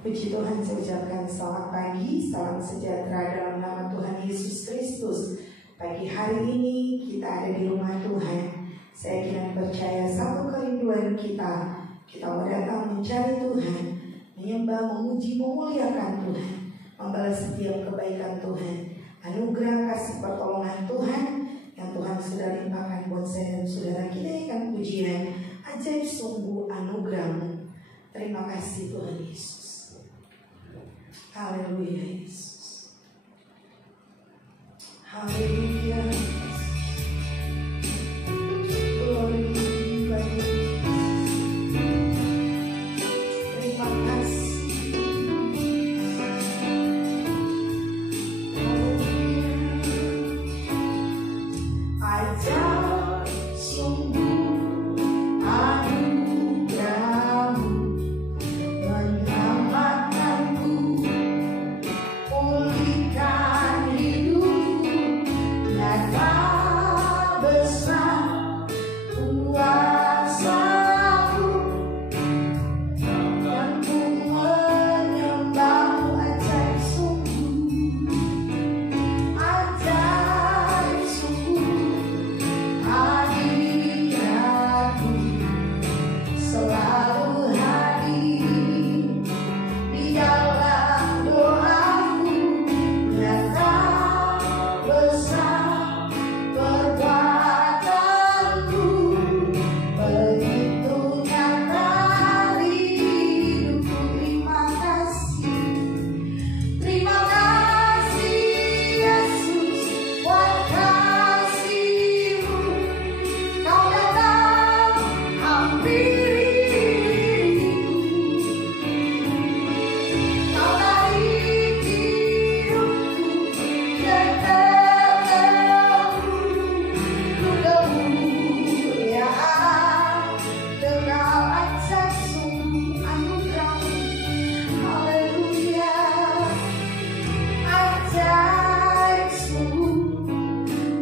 Puji Tuhan, saya ucapkan selamat pagi, salam sejahtera dalam nama Tuhan Yesus Kristus. Pagi hari ini kita ada di rumah Tuhan. Saya kira percaya satu kerinduan kita mau datang mencari Tuhan, menyembah, memuji, memuliakan Tuhan, membalas setiap kebaikan Tuhan, anugerah kasih pertolongan Tuhan yang Tuhan sudah limpahkan buat saya dan saudara. Kita akan pujian ajaib sungguh anugerah-Mu. Terima kasih Tuhan Yesus. Haleluya Yesus. Haleluya. Glory bagi Yesus. Terima kasih. Haleluya. Ajaib sungguh anugerah-Mu menyelamatkanku, pulihkan hidupku, nyata besar kuasa-Mu, dan ku menyembah-Mu. Ajaib sungguh hadirat-Mu selalu hadir di dalam doaku, nyata besar perbuatan-Mu, begitu nyata di hidupku. Terima kasih Yesus, buat kasih-Mu. Kau datang hampiri, Kau tarik hidupku dan ketemu. Ku kemuliaan dengan ajaib sungguh anugerah-Mu. Haleluya. Ajaib sungguh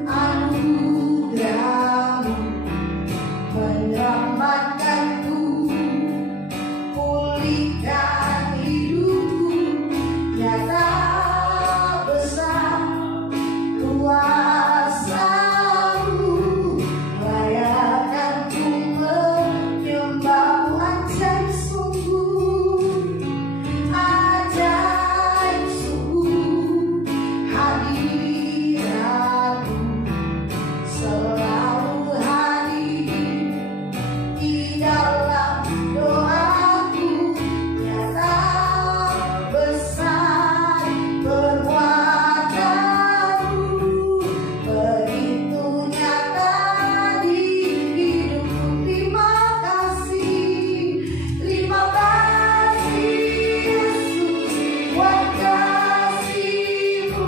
anugerah-Mu menyelamatkanku, pulihkan hidupku, nyata besar kuasa-Mu, layakkan ku menyembah-Mu. Ajaib sungguh hadirat-Mu selalu hadir di dalam doaku, nyata besar perbuatan-Mu, begitu nyata di hidupku. Terima kasih Yesus, buat kasih-Mu.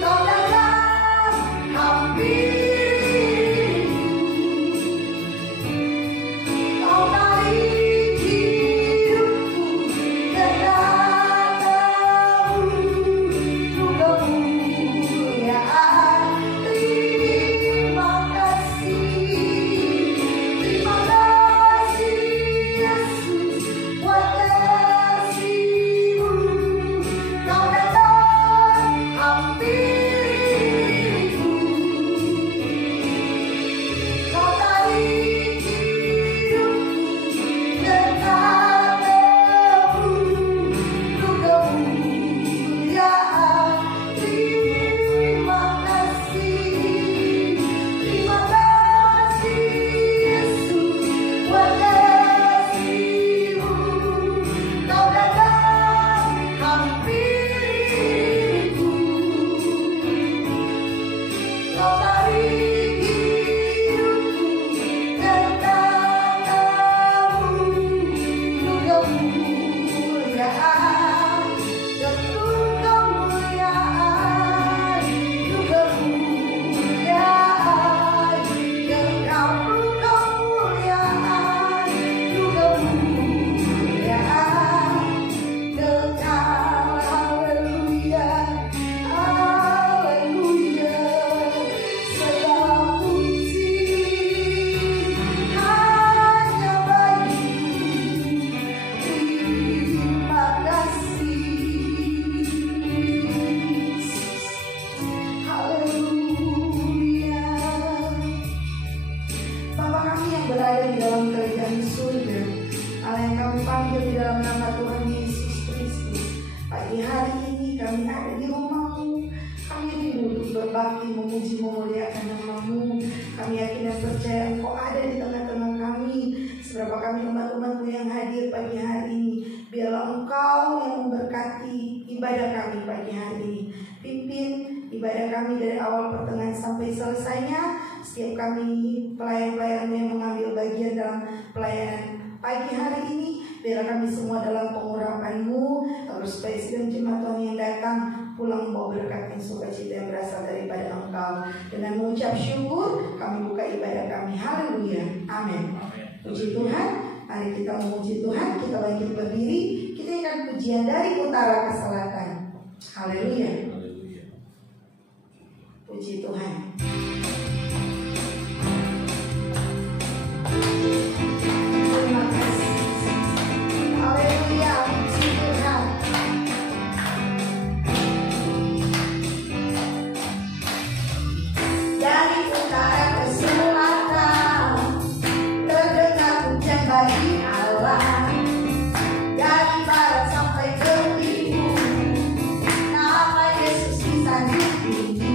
Kau datang hampiri, Kau tarik hidupku dan ketemu. Ku kemuliaan. Terima kasih Yesus, buat kasih-Mu. Kau datang hampiriku, Kau tarik hidupku dan ketemu. Ku kemuliaan. Terima kasih Yesus, buat kasih-Mu. Kau datang hampiriku, Kau tarik hidupku dan ketemu. Ku kemuliaan, ku kemuliaan, ku kemuliaan, Engkau ku kemuliaan, ku kemuliaan, kekal. Haleluya, haleluya. Segala puji hanya bagi-Mu. panggil di dalam nama Tuhan Yesus Kristus. Pagi hari ini kami ada di rumah-Mu. Kami duduk berbakti memuji memuliakan nama-Mu. Kami yakin dan percaya Engkau ada di tengah-tengah kami. Seberapa kami umat-umat-Mu yang hadir pagi hari ini, biarlah Engkau yang memberkati ibadah kami pagi hari ini. Pimpin ibadah kami dari awal pertengahan sampai selesainya. Setiap kami pelayan-pelayan yang mengambil bagian dalam pelayanan pagi hari ini, biarlah kami semua dalam pengurapan-Mu, terus presiden jemaat Tuhan yang datang pulang bawa berkat yang sukacita yang berasal daripada Engkau. Dengan mengucap syukur kami buka ibadah kami. Haleluya, amin. Puji Tuhan. Mari kita memuji Tuhan. Kita bangkit berdiri. Kita akan pujian dari utara ke selatan. Haleluya. Puji Tuhan. Terima kasih. Haleluya. Puji Tuhan. Dari utara ke selatan terdengar pujian bagi Allah. Dari barat sampai ke timur nama Yesus disanjung tinggi.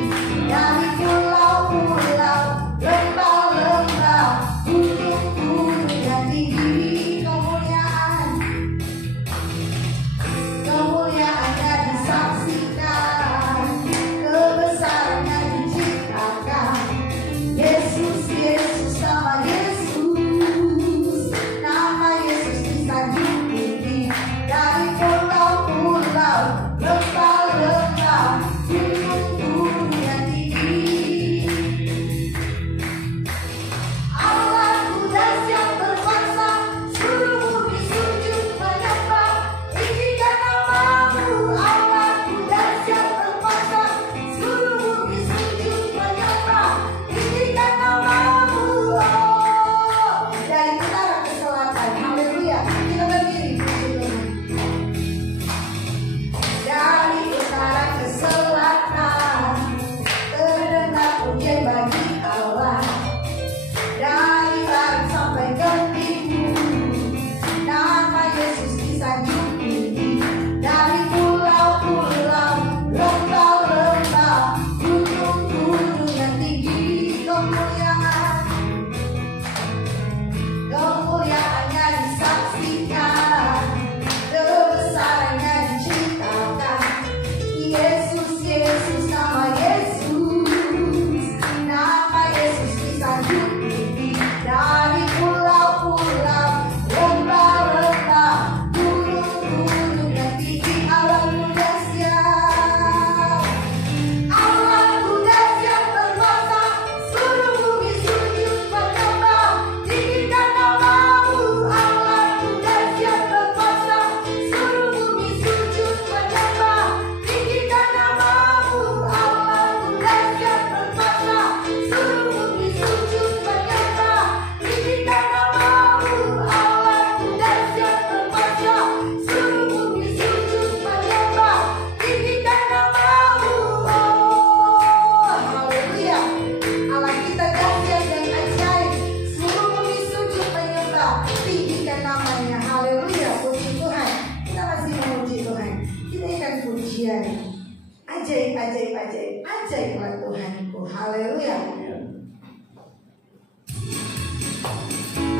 Dari pulau-pulau, lembah-lembah, gunung-gunung yang tinggi, kemuliaannya disaksikan, kebesarannya diciptakan. Yesus, Yesus, nama Yesus, nama Yesus disanjung tinggi. Dari pulau-pulau, lembah-lembah, gunung-gunung yang tinggi. Allahku dahsyat berkuasa, seluruh bumi sujud menyembah, tinggikan nama-Mu. Allahku dahsyat berkuasa, seluruh bumi sujud menyembah, tinggikan nama-Mu. Oh, dari utara ke selatan, haleluya. Kita berdiri, puji Tuhan. Dari utara ke selatan terdengar pujian bagi Allah. Dari barat sampai ke timur nama Yesus disanjung tinggi. Dari pulau-pulau, lembah-lembah, gunung-gunung yang tinggi, kemuliaannya disaksikan, kebesarannya diciptakan. Yesus, Yesus, nama Yesus, nama Yesus disanjung tinggi. Dari pulau-pulau, lembah-lembah, gunung-gunung yang tinggi. Allahku dahsyat, Allahku dahsyat berkuasa, seluruh bumi sujud menyembah, tinggikan nama-Mu. Allahku dahsyat berkuasa, seluruh bumi sujud menyembah, tinggikan nama-Mu. Allahku dahsyat berkuasa, seluruh bumi sujud menyembah, tinggikan nama-Mu. Allahku dahsyat berkuasa, seluruh bumi sujud menyembah, tinggikan nama-Mu. Oh, haleluya. Allah kita dahsyat dan ajaib, seluruh bumi sujud menyembah, tinggikan namanya. Haleluya, puji Tuhan. Kita masih memuji Tuhan. Kita akan pujian ajaib, ajaib, ajaib, ajaiblah Tuhanku. Haleluya.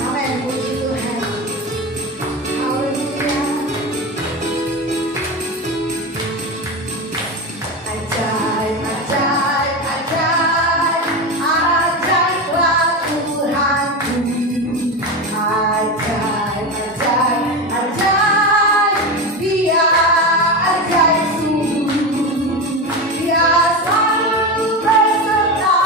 Amin, puji Tuhan. Haleluya. Ajaib, ajaib, ajaib, ajaiblah Tuhanku. Ajaib, ajaib, ajaib, Dia ajaib sungguh. Dia selalu berserta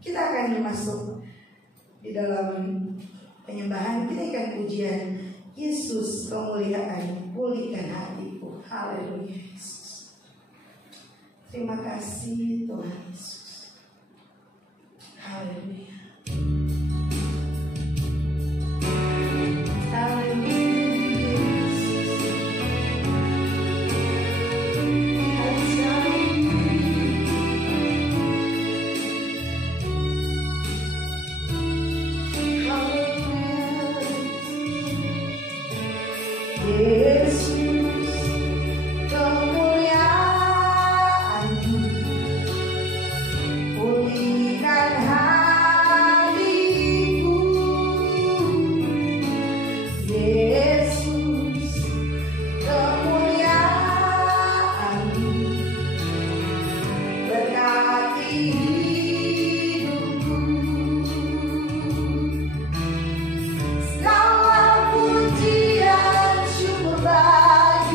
Kita akan masuk di dalam penyembahan, kita akan pujian Yesus kemuliaan, pulihkan hatiku. Haleluya Yesus. Terima kasih Tuhan Yesus. Haleluya. Segala pujian syukur bagi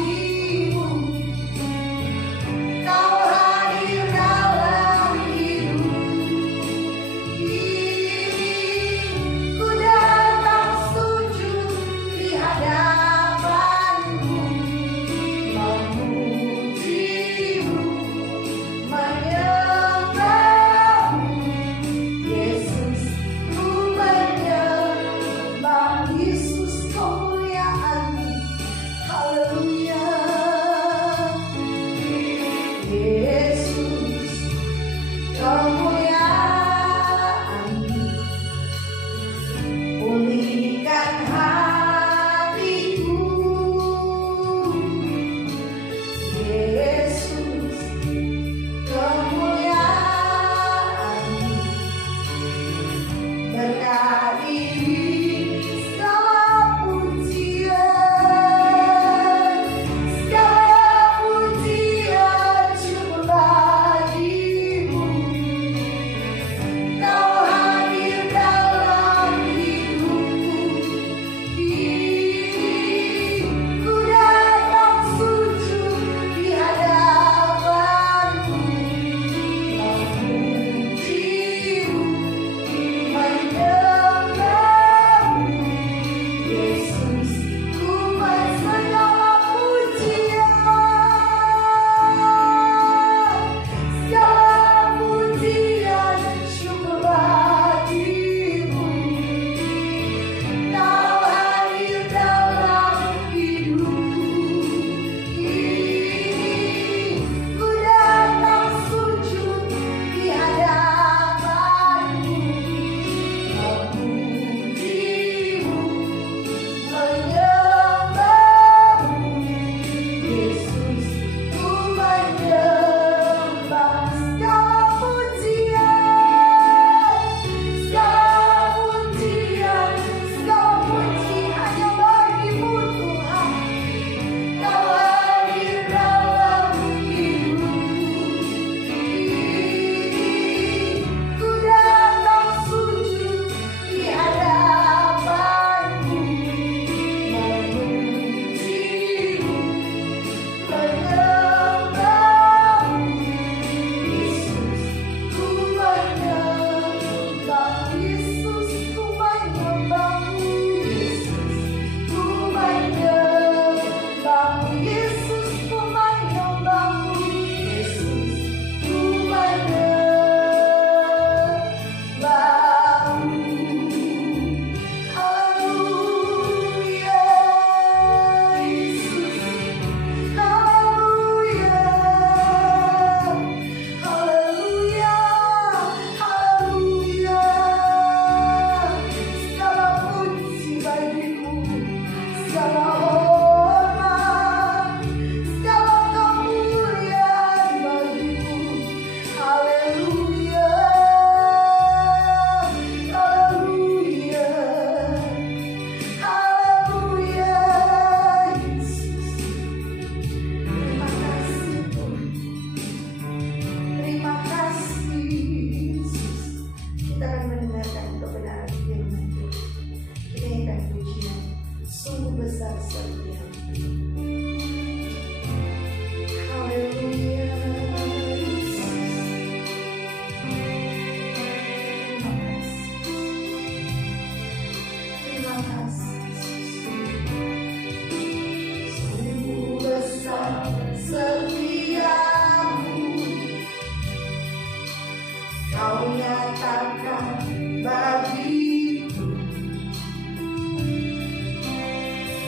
Kau nyatakan bagiku,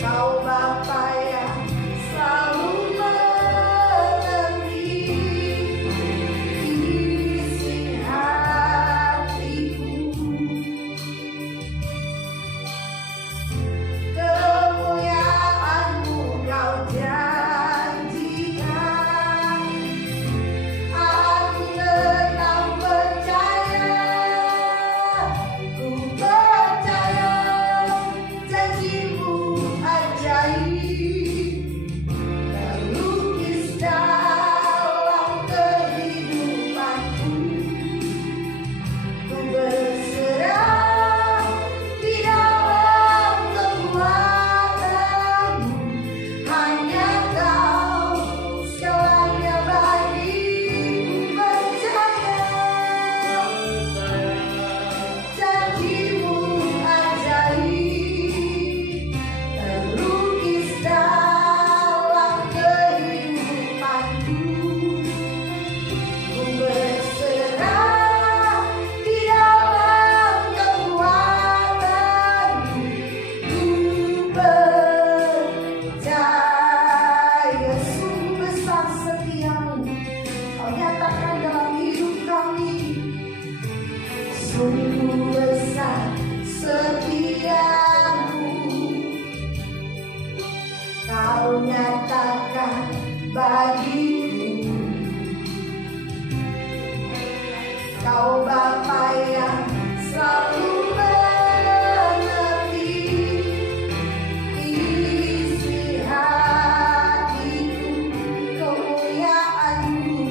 Kau Bapa yang selalu mengerti isi hatiku. Kemuliaan-Mu Kau janjikan, aku tetap percaya, ku percaya janji-Mu ajaib, terlukis dalam kehidupanku. Ku berserah di dalam kekuatan-Mu, hanya Kau segalanya bagiku. Percaya janji-Mu ajaib, terlukis dalam kehidupanku. Ku berserah di dalam kekuatan-Mu, ku percaya. Sungguh besar setia-Mu, Kau nyatakan dalam hidup kami. Sungguh besar setia-Mu, Kau nyatakan bagiku. Kau Bapa yang selalu mengerti isi hatiku. Kemuliaan-Mu,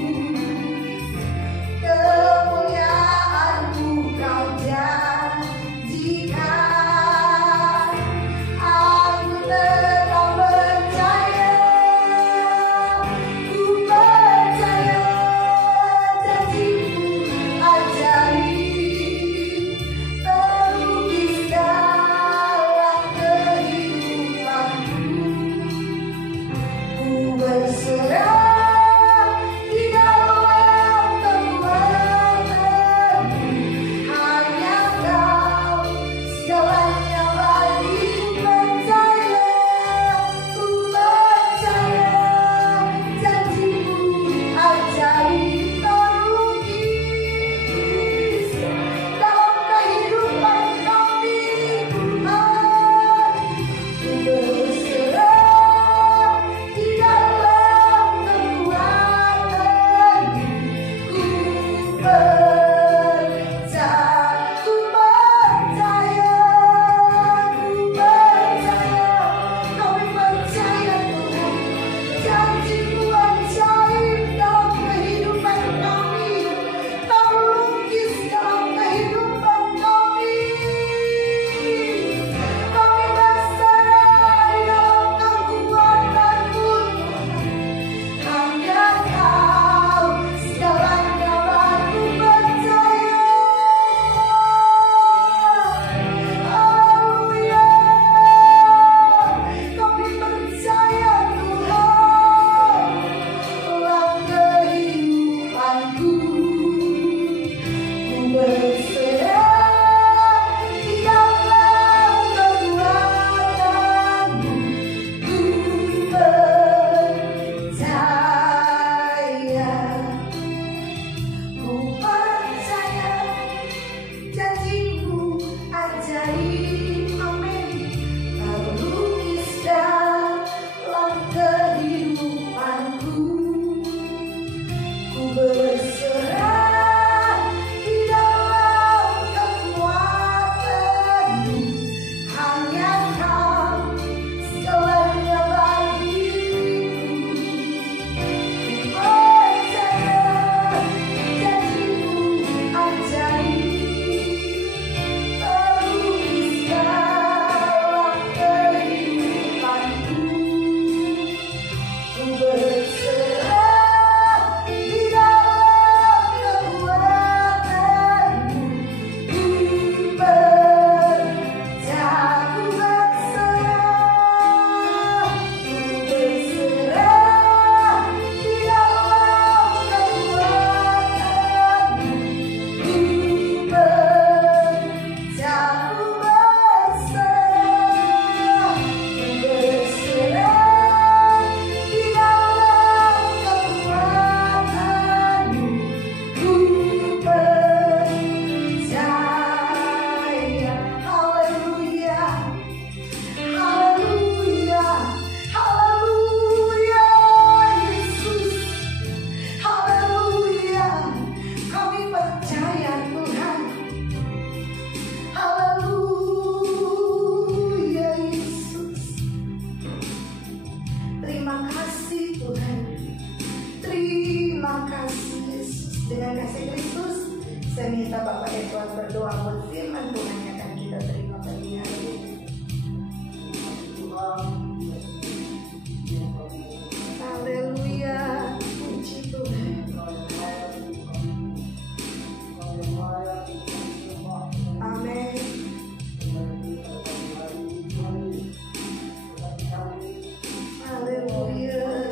kemuliaan-Mu Kau janjikan, aku tetap percaya, ku percaya janji-Mu ajaib, saya minta Bapak Edward berdoa buat firman Tuhan yang akan kita terima pagi hari ini. Haleluya, puji Tuhan. Amin. Haleluya.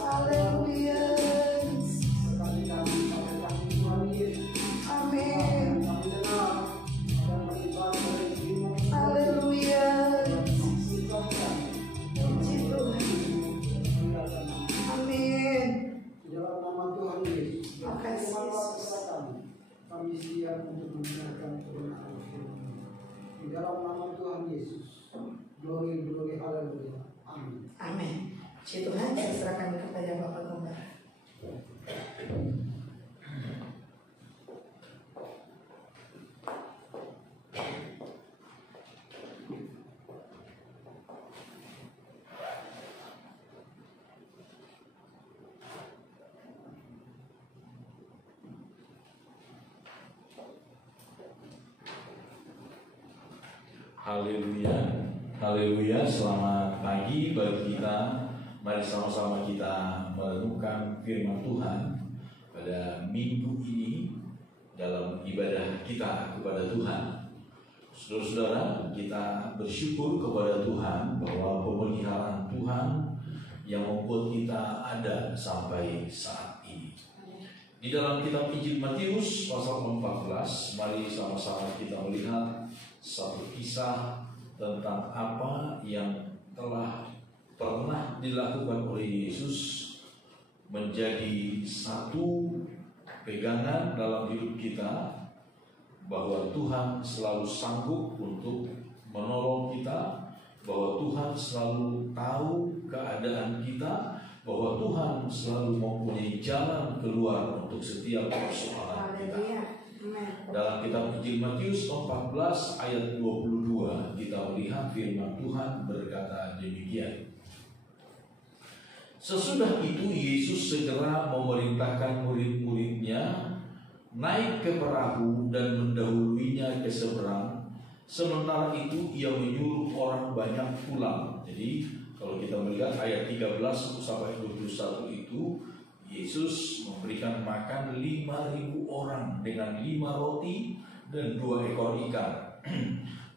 Haleluya. Amin. Haleluya. Puji Tuhan. Amin. Dalam nama Tuhan Yesus, Terima kasih, Yesus. kami siap untuk mendengarkan kebenaran firman. Di dalam nama Tuhan Yesus, glory, glory, haleluya. Amin. Amin. Puji Tuhan, saya serahkan kepada Bapak Gembala. Haleluya, haleluya. Selamat pagi bagi kita. Mari sama-sama kita merenungkan firman Tuhan pada minggu ini dalam ibadah kita kepada Tuhan. Saudara-saudara, kita bersyukur kepada Tuhan bahwa pemeliharaan Tuhan yang membuat kita ada sampai saat ini. Di dalam kitab Injil Matius pasal 14, mari sama-sama kita melihat satu kisah tentang apa yang telah pernah dilakukan oleh Yesus menjadi satu pegangan dalam hidup kita, bahwa Tuhan selalu sanggup untuk menolong kita, bahwa Tuhan selalu tahu keadaan kita, bahwa Tuhan selalu mempunyai jalan keluar untuk setiap persoalan kita. Dalam kitab Injil Matius 14 ayat 22 kita melihat firman Tuhan berkata demikian. Sesudah itu Yesus segera memerintahkan murid-muridnya naik ke perahu dan mendahuluinya ke seberang. Sementara itu ia menyuruh orang banyak pulang. Jadi kalau kita melihat ayat 13 sampai 21 itu, Yesus memberikan makan 5.000 orang dengan 5 roti dan 2 ekor ikan.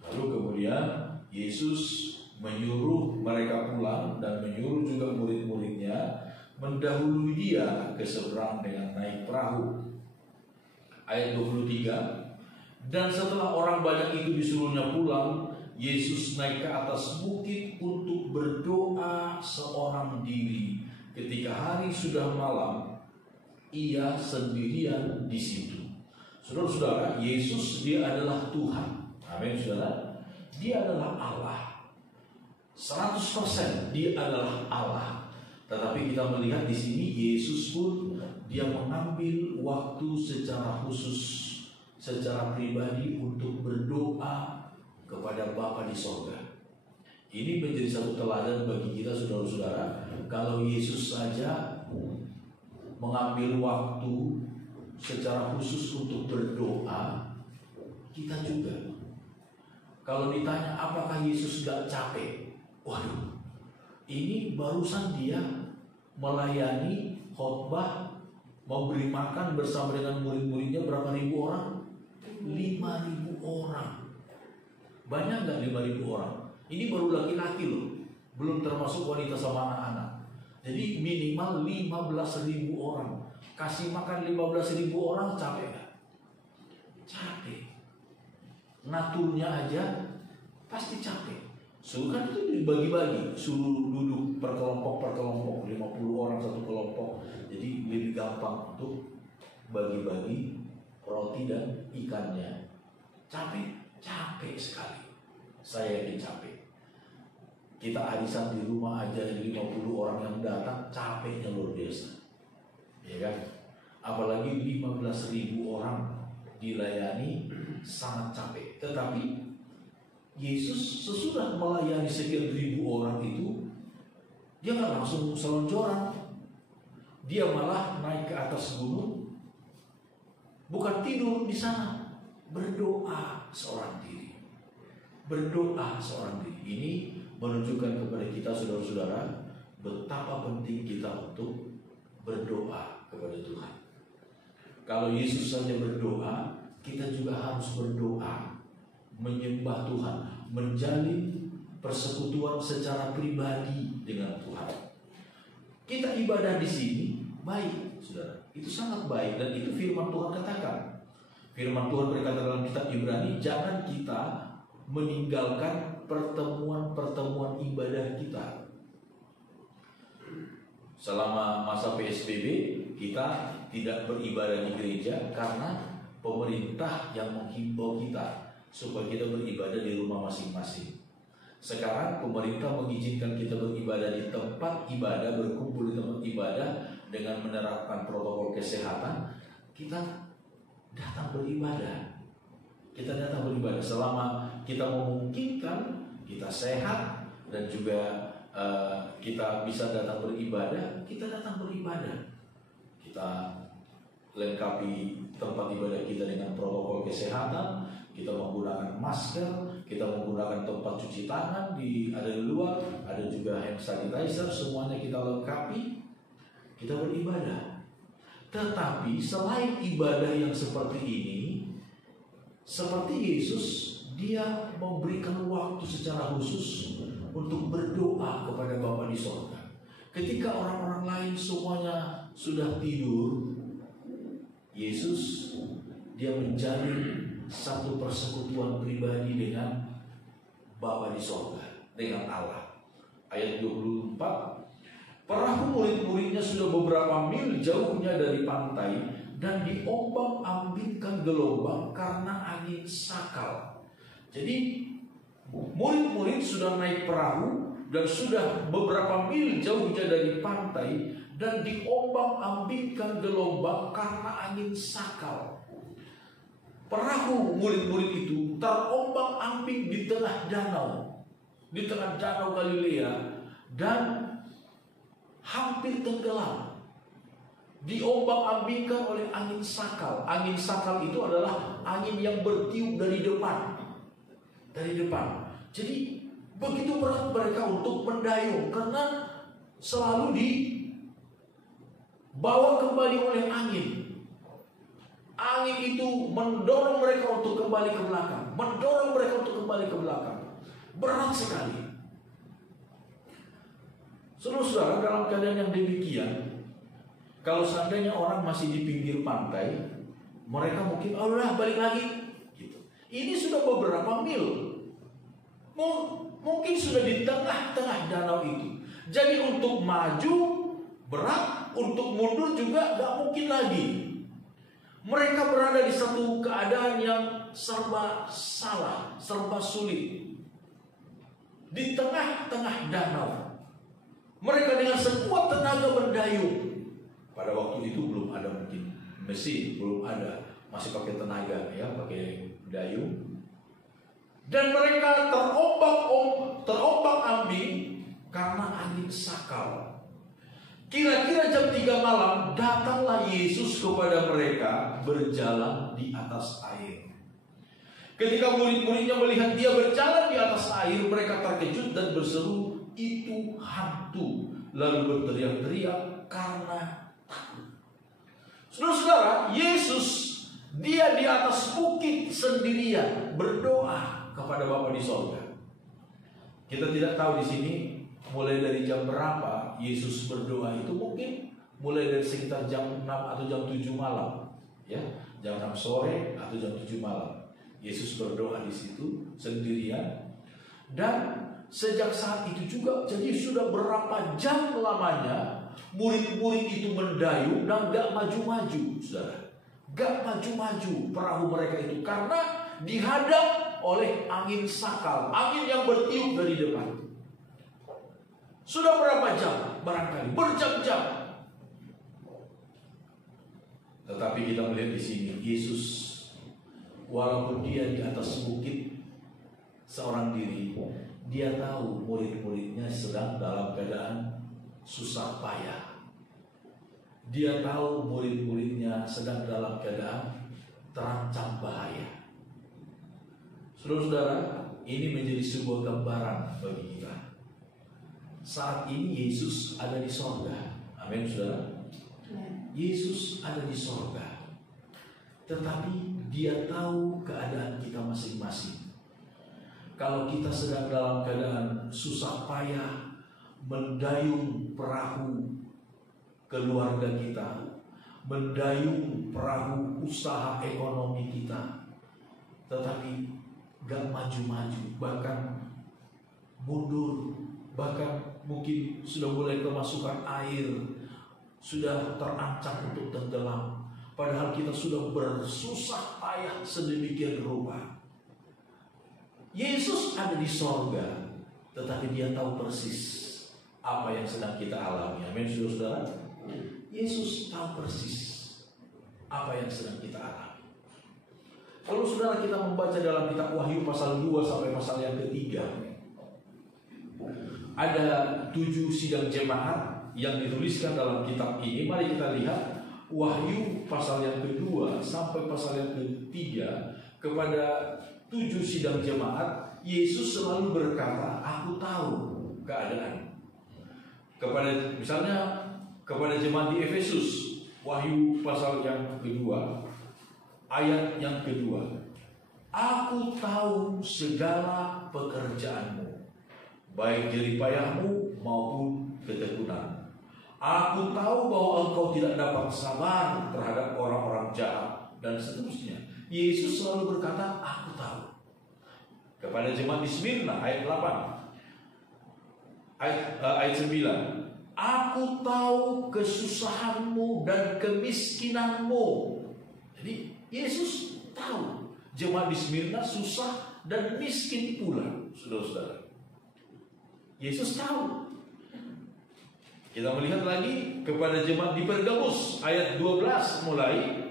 Lalu kemudian Yesus menyuruh mereka pulang dan menyuruh juga murid-muridnya mendahului dia ke seberang dengan naik perahu. Ayat 23, dan setelah orang banyak itu disuruhnya pulang, Yesus naik ke atas bukit untuk berdoa seorang diri. Ketika hari sudah malam, ia sendirian di situ. Saudara-saudara, Yesus dia adalah Tuhan. Amin, saudara. Dia adalah Allah. 100% dia adalah Allah. Tetapi kita melihat di sini Yesus pun dia mengambil waktu secara khusus, secara pribadi untuk berdoa kepada Bapa di sorga. Ini menjadi satu teladan bagi kita, saudara-saudara. Kalau Yesus saja mengambil waktu secara khusus untuk berdoa, kita juga. Kalau ditanya apakah Yesus gak capek? Waduh, ini barusan dia melayani khotbah, memberi makan bersama dengan murid-muridnya berapa ribu orang? 5.000 orang. Banyak gak 5.000 orang? Ini baru laki-laki loh, belum termasuk wanita sama anak-anak. Jadi minimal 15.000 orang. Kasih makan 15.000 orang, capek gak? Capek. Ngaturnya aja pasti capek. Suruh kan itu dibagi-bagi, suruh duduk per kelompok, 50 orang satu kelompok. Jadi lebih gampang untuk bagi-bagi roti dan ikannya. Capek sekali. Saya yakin capek. Kita arisan di rumah aja 50 orang yang datang, capeknya luar biasa. Ya kan? Apalagi 15.000 orang dilayani, sangat capek. Tetapi Yesus sesudah melayani sekian ribu orang itu, dia nggak langsung selonjoran. dia malah naik ke atas gunung, bukan tidur di sana, berdoa seorang diri. Berdoa seorang diri. Ini menunjukkan kepada kita saudara-saudara betapa penting kita untuk berdoa kepada Tuhan. Kalau Yesus saja berdoa, kita juga harus berdoa, menyembah Tuhan, menjalin persekutuan secara pribadi dengan Tuhan. Kita ibadah di sini baik, saudara. Itu sangat baik dan itu firman Tuhan katakan. Firman Tuhan berkata dalam kitab Ibrani, jangan kita meninggalkan pertemuan-pertemuan ibadah kita. Selama masa PSBB kita tidak beribadah di gereja karena pemerintah yang menghimbau kita supaya kita beribadah di rumah masing-masing. Sekarang pemerintah mengizinkan kita beribadah di tempat ibadah, berkumpul di tempat ibadah dengan menerapkan protokol kesehatan. Kita datang beribadah. Kita datang beribadah selama kita memungkinkan, kita sehat dan juga kita bisa datang beribadah, kita datang beribadah. Kita lengkapi tempat ibadah kita dengan protokol kesehatan, kita menggunakan masker, kita menggunakan tempat cuci tangan ada di luar, ada juga hand sanitizer, semuanya kita lengkapi, kita beribadah. Tetapi selain ibadah yang seperti ini, seperti Yesus, dia memberikan waktu secara khusus untuk berdoa kepada Bapa di sorga. Ketika orang-orang lain semuanya sudah tidur, Yesus dia menjalin satu persekutuan pribadi dengan Bapa di sorga, dengan Allah. Ayat 24, perahu murid-muridnya sudah beberapa mil jauhnya dari pantai dan diombang-ambingkan gelombang karena angin sakal. Jadi murid-murid sudah naik perahu dan sudah beberapa mil jauhnya dari pantai dan diombang-ambingkan gelombang karena angin sakal. Perahu murid-murid itu terombang-ambing di tengah danau Galilea dan hampir tenggelam. Diombang-ambingkan oleh angin sakal. Angin sakal itu adalah angin yang bertiup dari depan. Jadi begitu berat mereka untuk mendayung karena selalu dibawa kembali oleh angin. Angin itu mendorong mereka untuk kembali ke belakang, Berat sekali. Saudara-saudara, dalam keadaan yang demikian, kalau seandainya orang masih di pinggir pantai, mereka mungkin balik lagi gitu. Ini sudah beberapa mil, mungkin sudah di tengah-tengah danau itu. Jadi untuk maju berat, untuk mundur juga gak mungkin lagi. Mereka berada di satu keadaan yang serba salah, serba sulit. Di tengah-tengah danau, mereka dengan sekuat tenaga mendayung. Pada waktu itu belum ada mungkin mesin, belum ada, masih pakai tenaga ya, pakai dayung. Dan mereka terombang-ambing karena angin sakal. Kira-kira jam 3 malam datanglah Yesus kepada mereka berjalan di atas air. Ketika murid-muridnya melihat dia berjalan di atas air, mereka terkejut dan berseru, "Itu hantu!" Lalu berteriak-teriak karena takut. Saudara-saudara, Yesus dia di atas bukit sendirian berdoa kepada Bapa di sorga. Kita tidak tahu di sini mulai dari jam berapa Yesus berdoa itu, mungkin mulai dari sekitar jam 6 atau jam 7 malam, ya, jam 6 sore atau jam 7 malam. Yesus berdoa di situ sendirian, dan sejak saat itu juga, jadi sudah berapa jam lamanya murid-murid itu mendayung dan gak maju-maju, saudara, gak maju-maju perahu mereka itu karena dihadang oleh angin sakal, angin yang bertiup dari depan. Sudah berapa jam? Barangkali berjam-jam. Tetapi kita melihat di sini Yesus, walaupun dia di atas bukit seorang diri, dia tahu murid-muridnya sedang dalam keadaan susah payah. Dia tahu murid-muridnya sedang dalam keadaan terancam bahaya. Saudara-saudara, ini menjadi sebuah gambaran bagi kita. Saat ini Yesus ada di sorga. Amin, saudara. Yesus ada di sorga. Tetapi dia tahu keadaan kita masing-masing. Kalau kita sedang dalam keadaan susah payah, mendayung perahu keluarga kita, mendayung perahu usaha ekonomi kita, tetapi gak maju-maju, bahkan mundur, bahkan mungkin sudah mulai kemasukan air, sudah terancam untuk tenggelam, padahal kita sudah bersusah payah sedemikian rupa. Yesus ada di sorga, tetapi dia tahu persis apa yang sedang kita alami. Amin, saudara-saudara. Yesus tahu persis apa yang sedang kita alami. Kalau saudara kita membaca dalam kitab Wahyu pasal 2 sampai pasal yang ketiga, ada 7 sidang jemaat yang dituliskan dalam kitab ini. Mari kita lihat Wahyu pasal yang kedua sampai pasal yang ketiga. Kepada 7 sidang jemaat, Yesus selalu berkata, aku tahu keadaan. Kepada jemaat di Efesus, Wahyu pasal yang kedua, ayat yang kedua, aku tahu segala pekerjaanmu, baik jeripayahmu maupun ketekunan. Aku tahu bahwa engkau tidak dapat sabar terhadap orang-orang jahat, dan seterusnya. Yesus selalu berkata, aku tahu. Kepada jemaat di Smyrna, ayat 8, ayat 9, aku tahu kesusahanmu dan kemiskinanmu. Jadi Yesus tahu jemaat di Smyrna susah dan miskin pula, saudara-saudara. Yesus tahu. Kita melihat lagi kepada jemaat di Pergamus, ayat 12 mulai.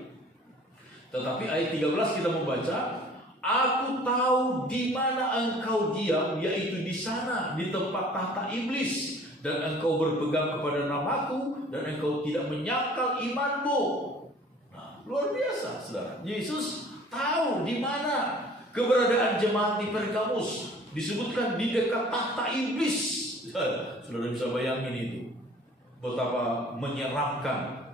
Tetapi ayat 13 kita membaca, aku tahu di mana engkau diam, yaitu di sana, di tempat tahta iblis, dan engkau berpegang kepada namaku, dan engkau tidak menyangkal imanmu. Nah, luar biasa, saudara. Yesus tahu di mana keberadaan jemaat di Pergamus. Disebutkan di dekat tahta iblis. Saudara bisa bayangin itu, betapa menyeramkan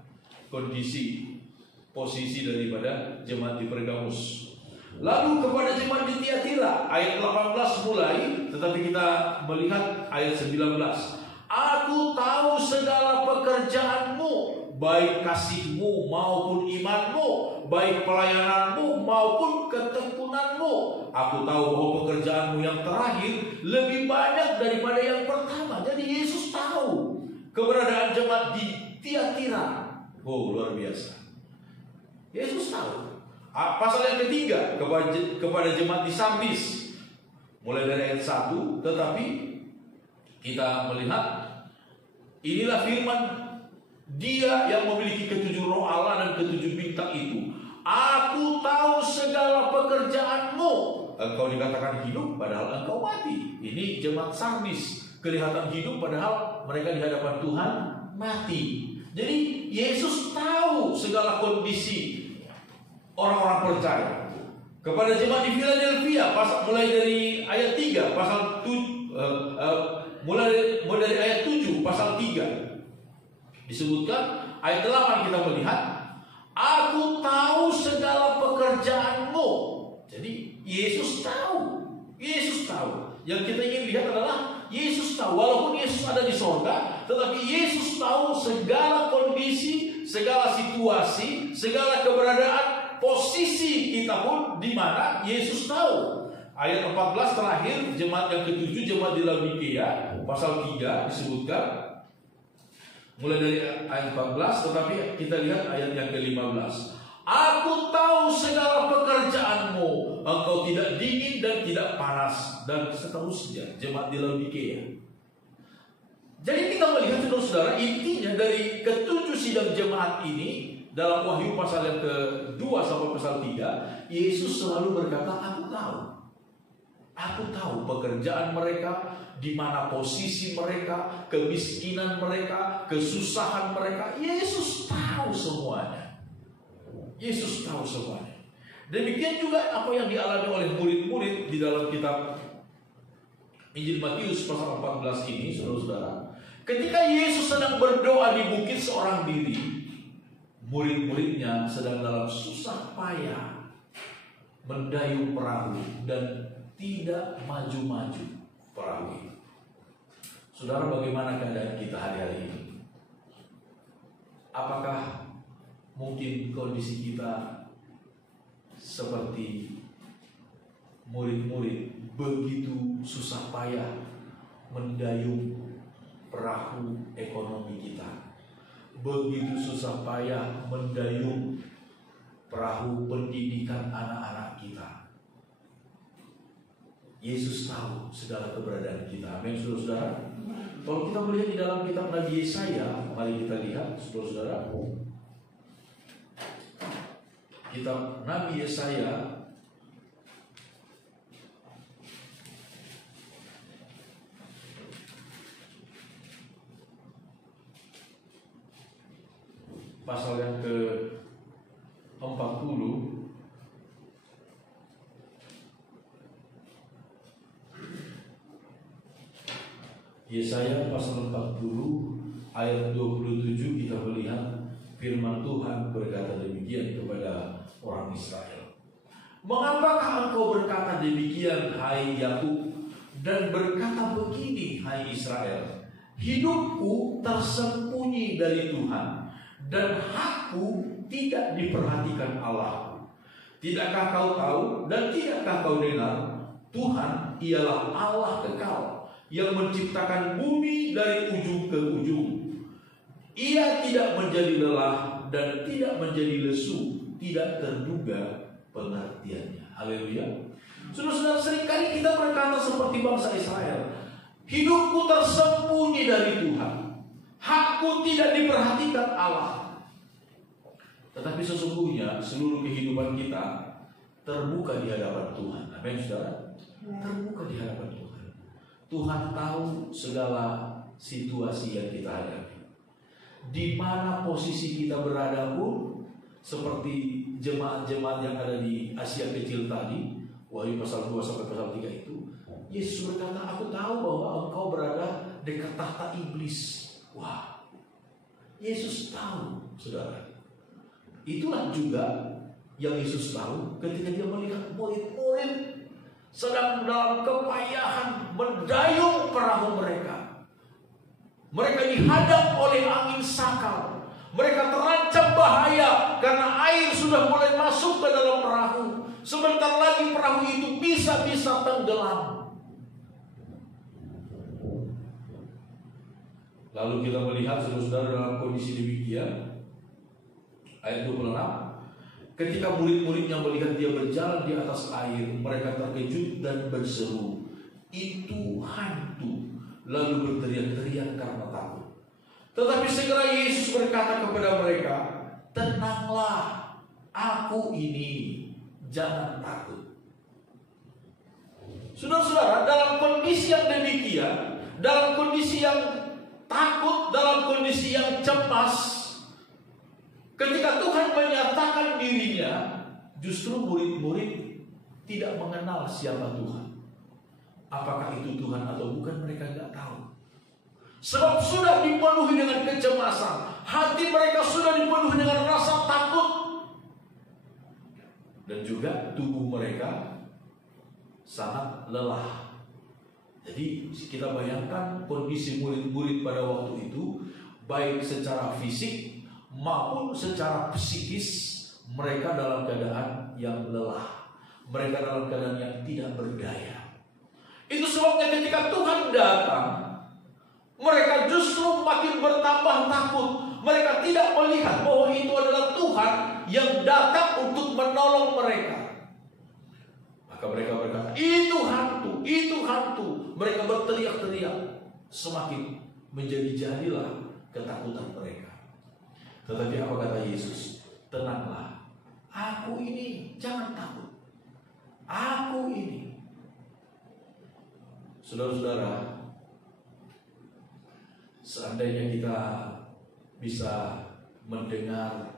posisi daripada jemaat di Pergamus. Lalu kepada jemaat di Tiatira, ayat 18 mulai, tetapi kita melihat ayat 19. Aku tahu segala pekerjaanmu, baik kasihmu maupun imanmu, baik pelayananmu maupun ketekunanmu. Aku tahu bahwa pekerjaanmu yang terakhir lebih banyak daripada yang pertama. Jadi Yesus tahu keberadaan jemaat di Tiatira. Oh, luar biasa. Yesus tahu. Pasal yang ketiga kepada jemaat di Sardis, mulai dari ayat 1. Tetapi kita melihat inilah firman Dia yang memiliki ketujuh roh Allah dan ketujuh bintang itu. Aku tahu segala pekerjaanmu. Engkau dikatakan hidup padahal engkau mati. Ini jemaat Sardis, kelihatan hidup padahal mereka di hadapan Tuhan mati. Jadi Yesus tahu segala kondisi orang-orang percaya. Kepada jemaat di Philadelphia, mulai dari ayat 3, mulai dari ayat 7, pasal 3. Disebutkan ayat 8 kita melihat, aku tahu segala pekerjaanmu. Jadi Yesus tahu. Yesus tahu. Yang kita ingin lihat adalah Yesus tahu. Walaupun Yesus ada di sorga, tetapi Yesus tahu segala kondisi, segala situasi, segala keberadaan, posisi kita pun di mana Yesus tahu. Ayat 14 terakhir, jemaat yang ketujuh, jemaat di Laodikia, pasal 3 disebutkan mulai dari ayat 14, tetapi kita lihat ayat yang ke-15. Aku tahu segala pekerjaanmu, engkau tidak dingin dan tidak panas, dan seterusnya. Jemaat di Laodikia. Jadi kita melihat, saudara-saudara, intinya dari ketujuh sidang jemaat ini dalam Wahyu pasal yang ke-2 sampai pasal 3, Yesus selalu berkata, aku tahu. Aku tahu pekerjaan mereka, di mana posisi mereka, kemiskinan mereka, kesusahan mereka. Yesus tahu semuanya. Yesus tahu semuanya. Demikian juga apa yang dialami oleh murid-murid di dalam kitab Injil Matius pasal 14 ini, saudara-saudara. Ketika Yesus sedang berdoa di bukit seorang diri, murid-muridnya sedang dalam susah payah mendayung perahu dan tidak maju-maju perahu itu. Saudara, bagaimana keadaan kita hari-hari ini? Apakah mungkin kondisi kita seperti murid-murid begitu susah payah mendayung perahu ekonomi kita, begitu susah payah mendayung perahu pendidikan anak-anak kita? Yesus tahu segala keberadaan kita. Amin, saudara-saudara. Kalau kita melihat di dalam kitab Nabi Yesaya, mari kita lihat, saudara-saudara. Kitab Nabi Yesaya pasal yang ke-40. Yesaya pasal 40 ayat 27 kita melihat firman Tuhan berkata demikian kepada orang Israel. Mengapakah engkau berkata demikian, hai Yakub, dan berkata begini, hai Israel? Hidupku tersembunyi dari Tuhan, dan hakku tidak diperhatikan Allah. Tidakkah kau tahu dan tidakkah kau dengar? Tuhan ialah Allah kekal, yang menciptakan bumi dari ujung ke ujung. Ia tidak menjadi lelah dan tidak menjadi lesu, tidak terduga pengertiannya. Haleluya. Saudara-saudara, seringkali kita berkata seperti bangsa Israel, hidupku tersembunyi dari Tuhan, hakku tidak diperhatikan Allah. Tetapi sesungguhnya seluruh kehidupan kita terbuka di hadapan Tuhan. Amin, saudara. Terbuka di hadapan Tuhan. Tuhan tahu segala situasi yang kita hadapi. Di mana posisi kita berada pun, seperti jemaat-jemaat yang ada di Asia Kecil tadi, Wahyu pasal 2 sampai pasal 3 itu, Yesus berkata, aku tahu bahwa engkau berada dekat tahta iblis. Wah, Yesus tahu, saudara. Itulah juga yang Yesus tahu ketika dia melihat murid-murid sedang dalam kepayahan mendayung perahu mereka. Mereka dihadap oleh angin sakal. Mereka terancam bahaya karena air sudah mulai masuk ke dalam perahu. Sebentar lagi perahu itu bisa-bisa tenggelam. Lalu kita melihat saudara-saudara dalam kondisi demikian. Ayat 26. Ketika murid-muridnya melihat dia berjalan di atas air, mereka terkejut dan berseru, itu hantu. Lalu berteriak-teriak karena takut. Tetapi segera Yesus berkata kepada mereka, tenanglah, aku ini, jangan takut. Saudara-saudara, dalam kondisi yang demikian, dalam kondisi yang takut, dalam kondisi yang cemas, ketika Tuhan menyatakan dirinya, justru murid-murid tidak mengenal siapa Tuhan. Apakah itu Tuhan atau bukan, mereka tidak tahu. Sebab sudah dipenuhi dengan kecemasan, hati mereka sudah dipenuhi dengan rasa takut, dan juga tubuh mereka sangat lelah. Jadi kita bayangkan kondisi murid-murid pada waktu itu, baik secara fisik maupun secara psikis, mereka dalam keadaan yang lelah, mereka dalam keadaan yang tidak berdaya. Itu sebabnya ketika Tuhan datang, mereka justru makin bertambah takut. Mereka tidak melihat bahwa itu adalah Tuhan yang datang untuk menolong mereka. Maka mereka berkata, itu hantu, itu hantu. Mereka berteriak-teriak. Semakin menjadi-jadilah ketakutan mereka. Tetapi apa kata Yesus? Tenanglah, aku ini, jangan takut. Aku ini. Saudara-saudara, seandainya kita bisa mendengar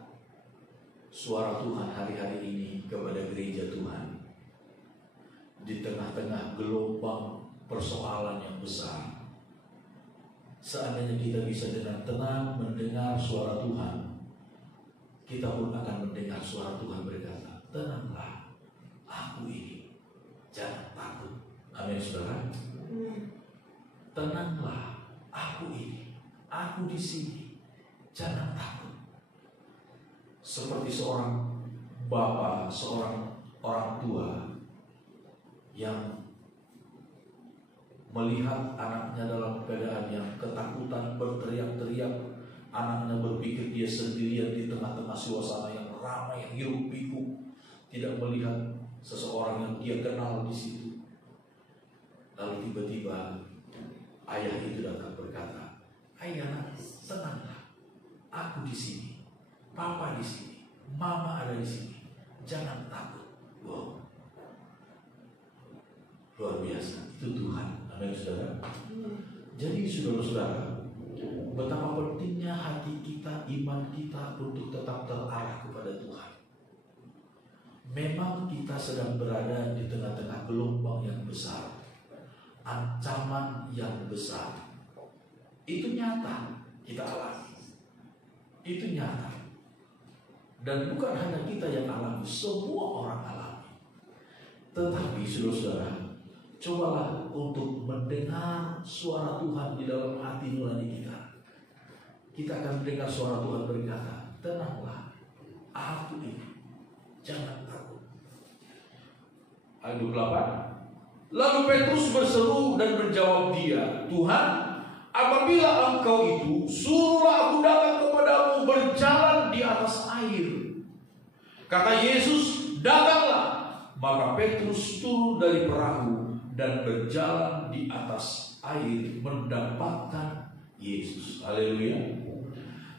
suara Tuhan hari-hari ini kepada gereja Tuhan, di tengah-tengah gelombang persoalan yang besar, seandainya kita bisa dengan tenang mendengar suara Tuhan, kita pun akan mendengar suara Tuhan berkata, tenanglah, aku ini, jangan takut. Amin, saudara. Tenanglah, aku ini, aku di sini, jangan takut. Seperti seorang bapak, seorang orang tua yang melihat anaknya dalam keadaan yang ketakutan, berteriak-teriak. Anaknya berpikir dia sendirian di tengah-tengah suasana yang ramai, yang hiruk pikuk, tidak melihat seseorang yang dia kenal di situ. Lalu tiba-tiba ayah itu datang berkata, ayah, tenanglah, aku di sini, papa di sini, mama ada di sini, jangan takut. Wow, luar biasa, itu Tuhan. Amin, saudara. Jadi saudara-saudara, betapa pentingnya hati kita, iman kita untuk tetap terarah kepada Tuhan. Memang kita sedang berada di tengah-tengah gelombang yang besar, ancaman yang besar. Itu nyata, kita alami. Itu nyata. Dan bukan hanya kita yang alami, semua orang alami. Tetapi saudara-saudara, cobalah untuk mendengar suara Tuhan di dalam hati nurani kita. Kita akan mendengar suara Tuhan berkata, tenanglah, aku ini, jangan takut. Ayat 28. Lalu Petrus berseru dan menjawab dia, Tuhan, apabila engkau itu, suruhlah aku datang kepadamu berjalan di atas air. Kata Yesus, datanglah. Maka Petrus turun dari perahu dan berjalan di atas air mendapatkan Yesus. Haleluya.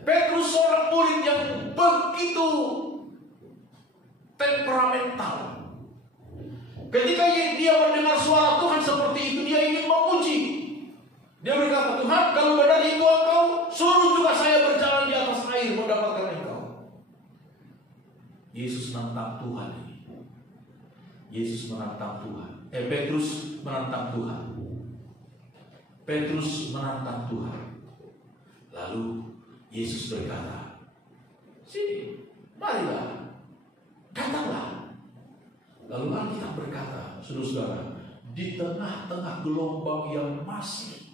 Petrus seorang murid yang begitu temperamental. Ketika dia mendengar suara Tuhan seperti itu, dia ingin memuji. Dia berkata, Tuhan, kalau benar itu engkau, suruh juga saya berjalan di atas air mendapatkan engkau. Yesus menantang Tuhan ini. Yesus menantang Tuhan. Petrus menantang Tuhan. Petrus menantang Tuhan. Lalu Yesus berkata, sini, marilah, datanglah. Lalu Alkitab berkata, saudara-saudara, di tengah-tengah gelombang yang masih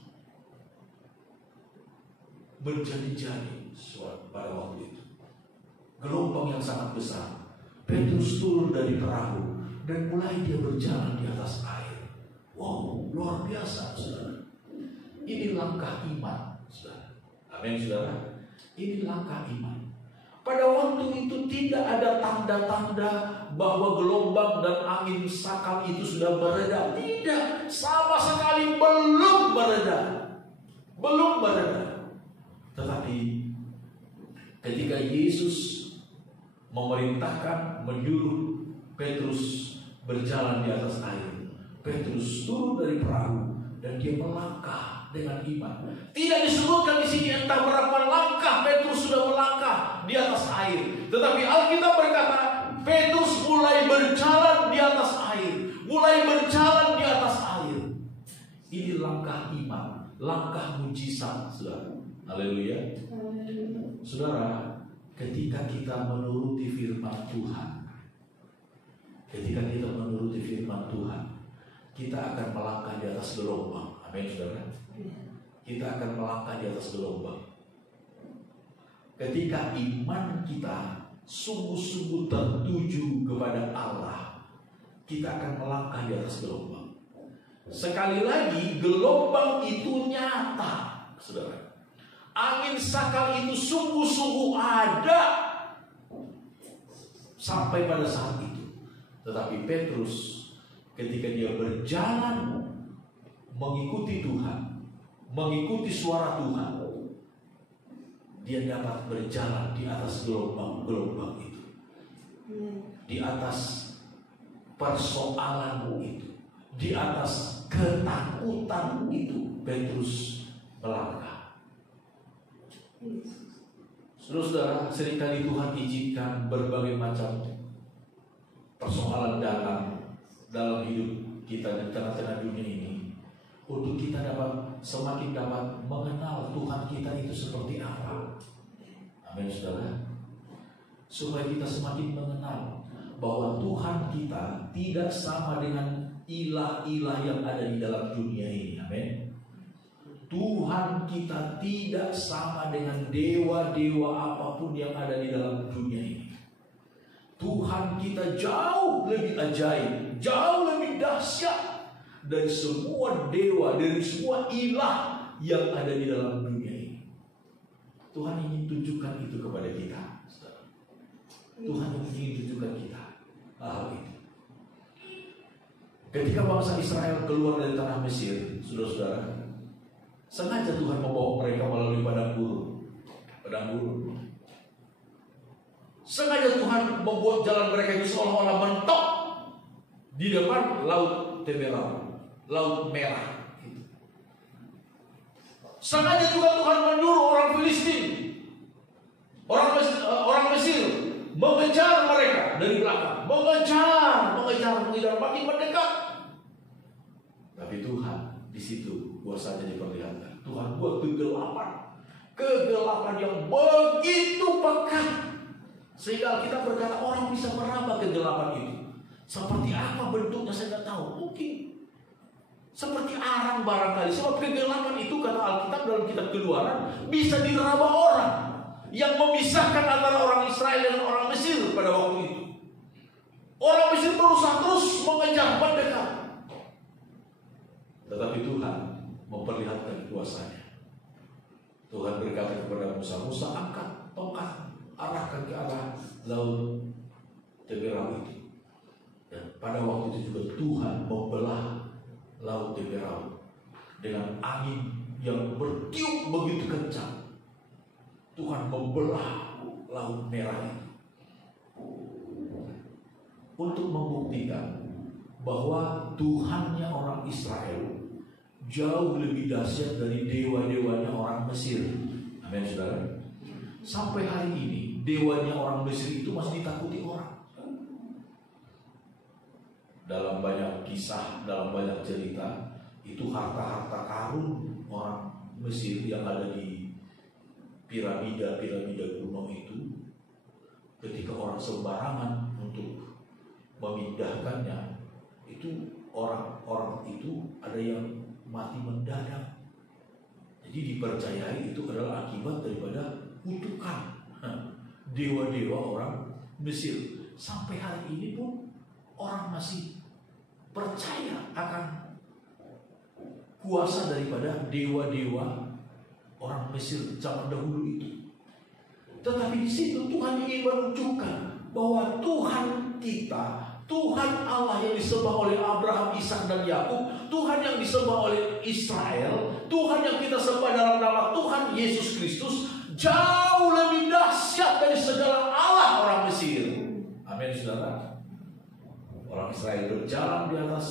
berjadi-jadi pada waktu itu, gelombang yang sangat besar, Petrus turun dari perahu dan mulai dia berjalan di atas air. Wow, luar biasa, saudara. Ini langkah iman, saudara. Amin, saudara. Ini langkah iman. Pada waktu itu tidak ada tanda-tanda bahwa gelombang dan angin sakal itu sudah mereda. Tidak, sama sekali belum mereda. Belum mereda. Tetapi ketika Yesus memerintahkan, menyuruh Petrus berjalan di atas air, Petrus turun dari perahu dan dia melangkah dengan iman. Tidak disebutkan di sini entah berapa langkah Petrus sudah melangkah di atas air, tetapi Alkitab berkata Petrus mulai berjalan di atas air, mulai berjalan di atas air. Ini langkah iman, langkah mujizat, saudara. Haleluya. Saudara, ketika kita menuruti firman Tuhan, ketika kita menuruti firman Tuhan, kita akan melangkah di atas gelombang. Amin, saudara. Kita akan melangkah di atas gelombang. Ketika iman kita sungguh-sungguh tertuju kepada Allah, kita akan melangkah di atas gelombang. Sekali lagi, gelombang itu nyata, saudara. Angin sakal itu sungguh-sungguh ada sampai pada saat itu. Tetapi Petrus ketika dia berjalan mengikuti Tuhan, mengikuti suara Tuhan, dia dapat berjalan di atas gelombang-gelombang itu, di atas persoalan itu, di atas ketakutan itu Petrus melangkah. Saudara-saudara, seringkali Tuhan izinkan berbagai macam persoalan datang dalam hidup kita di tengah-tengah dunia ini untuk kita semakin dapat mengenal Tuhan kita itu seperti apa. Amin, saudara. Supaya kita semakin mengenal bahwa Tuhan kita tidak sama dengan ilah-ilah yang ada di dalam dunia ini. Amin. Tuhan kita tidak sama dengan dewa-dewa apapun yang ada di dalam dunia ini. Tuhan kita jauh lebih ajaib, jauh lebih dahsyat dari semua dewa, dari semua ilah yang ada di dalam dunia ini. Tuhan ingin tunjukkan itu kepada kita. Tuhan ingin tunjukkan kita hal itu. Ketika bangsa Israel keluar dari tanah Mesir, saudara-saudara, sengaja Tuhan membawa mereka melalui padang gurun. Sengaja Tuhan membuat jalan mereka itu seolah-olah mentok di depan laut Teberau, laut merah. Sengaja juga Tuhan menyuruh orang Filistin, orang Mesir mengejar mereka dari belakang, mengejar, makin mendekat. Tapi Tuhan di situ kuasanya diperlihatkan. Tuhan buat kegelapan yang begitu pekat, sehingga kita berkata orang bisa meraba kegelapan itu. Seperti apa bentuknya saya tidak tahu. Mungkin seperti arang barangkali. Sebab kegelapan itu kata Alkitab dalam kitab Keluaran bisa diraba orang, yang memisahkan antara orang Israel dan orang Mesir pada waktu itu. Orang Mesir berusaha terus mengejar mendekat, tetapi Tuhan memperlihatkan kuasanya. Tuhan berkata kepada Musa, "Musa, angkat tongkat, arahkan ke arah laut Teberau itu." Dan pada waktu itu juga Tuhan membelah laut Teberau dengan angin yang bertiup begitu kencang. Tuhan membelah laut merah itu untuk membuktikan bahwa Tuhannya orang Israel jauh lebih dahsyat dari dewa-dewanya orang Mesir. Amin, saudara. Sampai hari ini dewanya orang Mesir itu masih ditakuti orang. Dalam banyak kisah, dalam banyak cerita, itu harta-harta karun orang Mesir yang ada di piramida kuno itu, ketika orang sembarangan untuk memindahkannya, itu orang-orang itu ada yang mati mendadak. Jadi dipercayai itu adalah akibat daripada kutukan dewa-dewa orang Mesir. Sampai hari ini pun orang masih percaya akan kuasa daripada dewa-dewa orang Mesir zaman dahulu itu. Tetapi di situ Tuhan ingin menunjukkan bahwa Tuhan kita, Tuhan Allah yang disembah oleh Abraham, Ishak dan Yakub, Tuhan yang disembah oleh Israel, Tuhan yang kita sembah dalam nama Tuhan Yesus Kristus, jauh lebih dahsyat dari segala Allah orang Mesir. Amin, saudara. Orang Israel berjalan di atas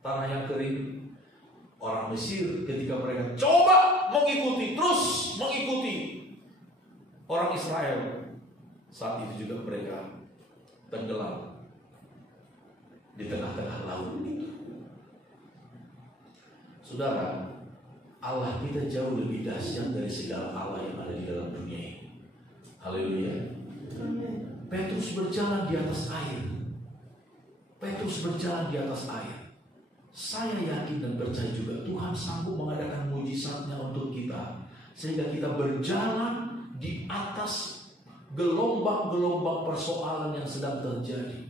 tanah yang kering. Orang Mesir ketika mereka coba terus mengikuti orang Israel, saat itu juga mereka tenggelam di tengah-tengah laut itu. Saudara, Allah kita jauh lebih dahsyat dari segala Allah yang ada di dalam dunia ini. Haleluya. Petrus berjalan di atas air. Saya yakin dan percaya juga Tuhan sanggup mengadakan mujizatnya untuk kita, sehingga kita berjalan di atas gelombang-gelombang persoalan yang sedang terjadi.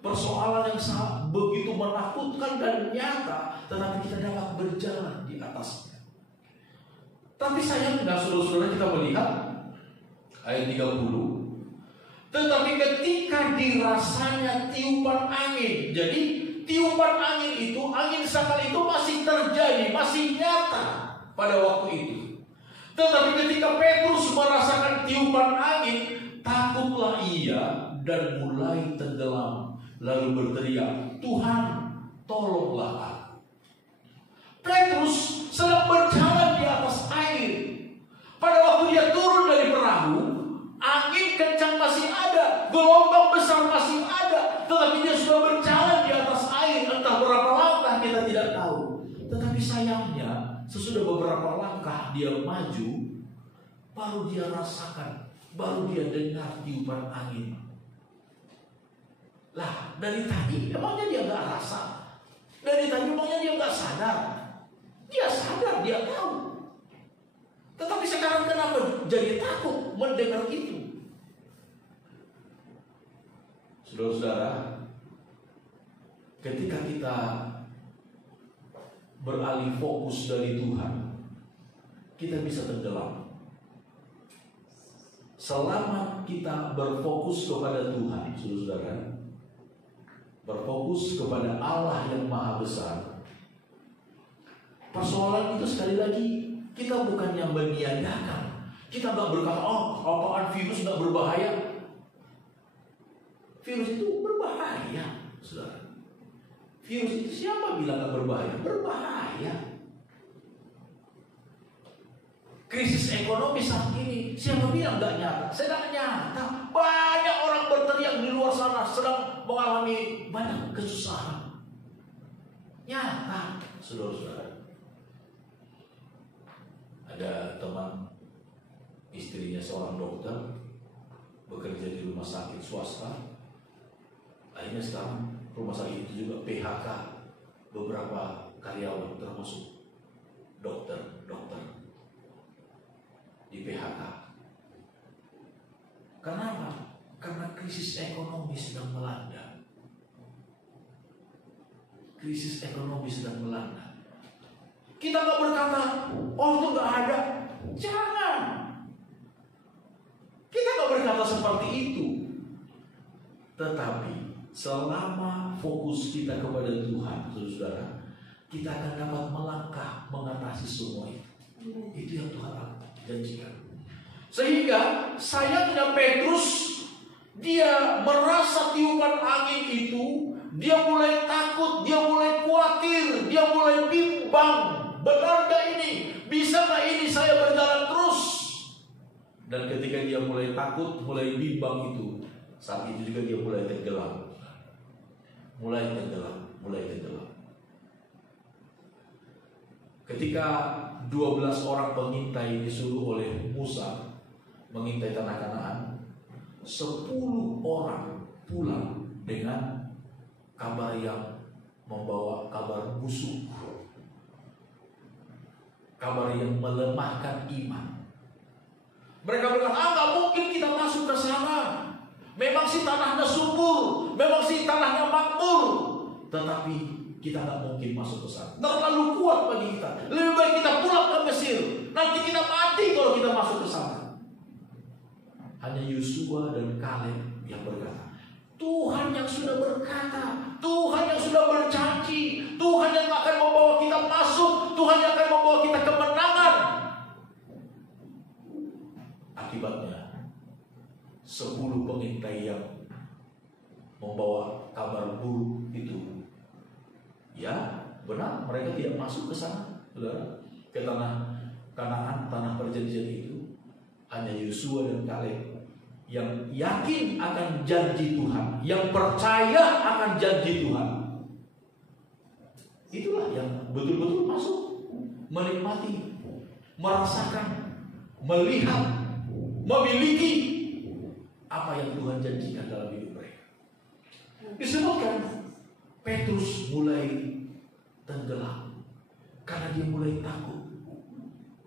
Persoalan yang sangat begitu menakutkan dan nyata, tetapi kita dapat berjalan di atasnya. Tapi sayangnya saudara-saudara, kita melihat ayat 30. Tetapi ketika dirasanya tiupan angin, jadi tiupan angin itu, angin sakal itu masih terjadi, masih nyata pada waktu itu. Tetapi ketika Petrus merasakan tiupan angin, takutlah ia dan mulai tenggelam, lalu berteriak, "Tuhan, tolonglah aku." Petrus sedang berjalan di atas air. Pada waktu dia turun dari perahu, angin kencang masih ada, gelombang besar masih ada, tetapi dia sudah berjalan di atas air. Entah berapa langkah kita tidak tahu. Tetapi sayangnya, sesudah beberapa langkah dia maju, baru dia rasakan, baru dia dengar tiupan angin. Lah, dari tadi emangnya dia nggak rasa? Dari tadi emangnya dia nggak sadar? Dia sadar, dia tahu. Tetapi sekarang kenapa jadi takut mendengar itu? Saudara-saudara, ketika kita beralih fokus dari Tuhan, kita bisa tenggelam. Selama kita berfokus kepada Tuhan, saudara-saudara, berfokus kepada Allah yang Maha Besar, persoalan itu sekali lagi kita bukannya meniadakan. Kita nggak berkata, oh, apaan virus nggak berbahaya. Virus itu berbahaya, saudara. Virus itu siapa bilang nggak berbahaya? Berbahaya. Krisis ekonomi saat ini, siapa bilang nggak nyata? Sedang nyata. Banyak orang berteriak di luar sana sedang mengalami banyak kesusahan. Nyata, saudara-saudara. Ada teman istrinya seorang dokter, bekerja di rumah sakit swasta. Akhirnya sekarang rumah sakit itu juga PHK beberapa karyawan, termasuk dokter di PHK. Kenapa? Karena krisis ekonomi sedang melanda. Krisis ekonomi sedang melanda. Kita nggak berkata, oh itu nggak ada. Jangan. Kita nggak berkata seperti itu. Tetapi selama fokus kita kepada Tuhan, saudara, kita akan dapat melangkah mengatasi semua itu. Itu yang Tuhan janjikan. Sehingga sayangnya Petrus, dia merasa tiupan angin itu, dia mulai takut, dia mulai khawatir, dia mulai bimbang. Benar gak ini? Bisa gak ini saya berjalan terus? Dan ketika dia mulai takut, mulai bimbang itu, saat itu juga dia mulai tenggelam. Mulai tenggelam. Ketika 12 orang pengintai disuruh oleh Musa mengintai tanah Kanaan, 10 orang pulang dengan kabar yang membawa kabar busuk, kabar yang melemahkan iman. Mereka berkata, nggak mungkin kita masuk ke sana. Memang sih tanahnya subur, memang sih tanahnya makmur, tetapi kita nggak mungkin masuk ke sana. Terlalu kuat bagi kita. Lebih baik kita pulang ke Mesir. Nanti kita mati kalau kita masuk ke sana. Hanya Yosua dan Kaleb yang berkata, Tuhan yang sudah berkata, Tuhan yang sudah berjanji, Tuhan yang akan membawa kita masuk, Tuhan yang akan membawa kita kemenangan. Akibatnya 10 pengintai yang membawa kabar buruk itu, ya benar, mereka tidak masuk ke sana, saudara, ke tanah Kanaan, tanah perjanjian itu. Hanya Yosua dan Kaleb yang yakin akan janji Tuhan, yang percaya akan janji Tuhan. Itulah yang betul-betul masuk, menikmati, merasakan, melihat, memiliki apa yang Tuhan janjikan dalam hidup mereka. Disebutkan Petrus mulai tenggelam karena dia mulai takut.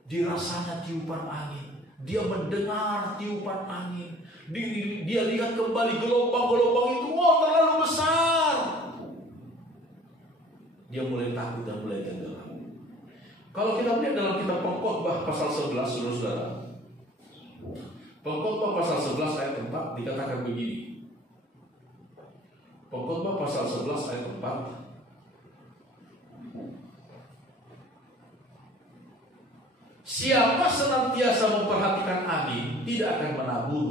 Dirasanya tiupan angin, dia mendengar tiupan angin, dia lihat kembali gelombang-gelombang itu, oh terlalu besar. Dia mulai takut dan mulai tenggelam. Kalau kita lihat dalam kitab Pengkhotbah pasal 11, saudara, Pengkhotbah pasal 11 ayat 4 dikatakan begini. Pengkhotbah pasal 11 ayat 4. Siapa senantiasa memperhatikan angin tidak akan menabur,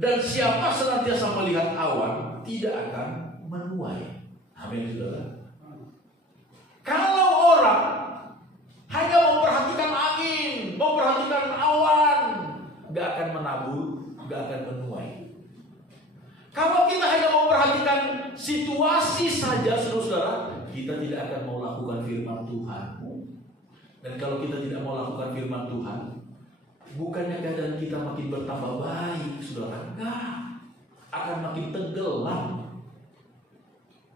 dan siapa senantiasa melihat awan tidak akan menuai. Amin, saudara. Kalau orang menabur, nggak akan menuai. Kalau kita hanya memperhatikan situasi saja, saudara, kita tidak akan mau lakukan firman Tuhan. Dan kalau kita tidak mau lakukan firman Tuhan, bukannya keadaan kita makin bertambah baik, saudara, enggak, akan makin tenggelam.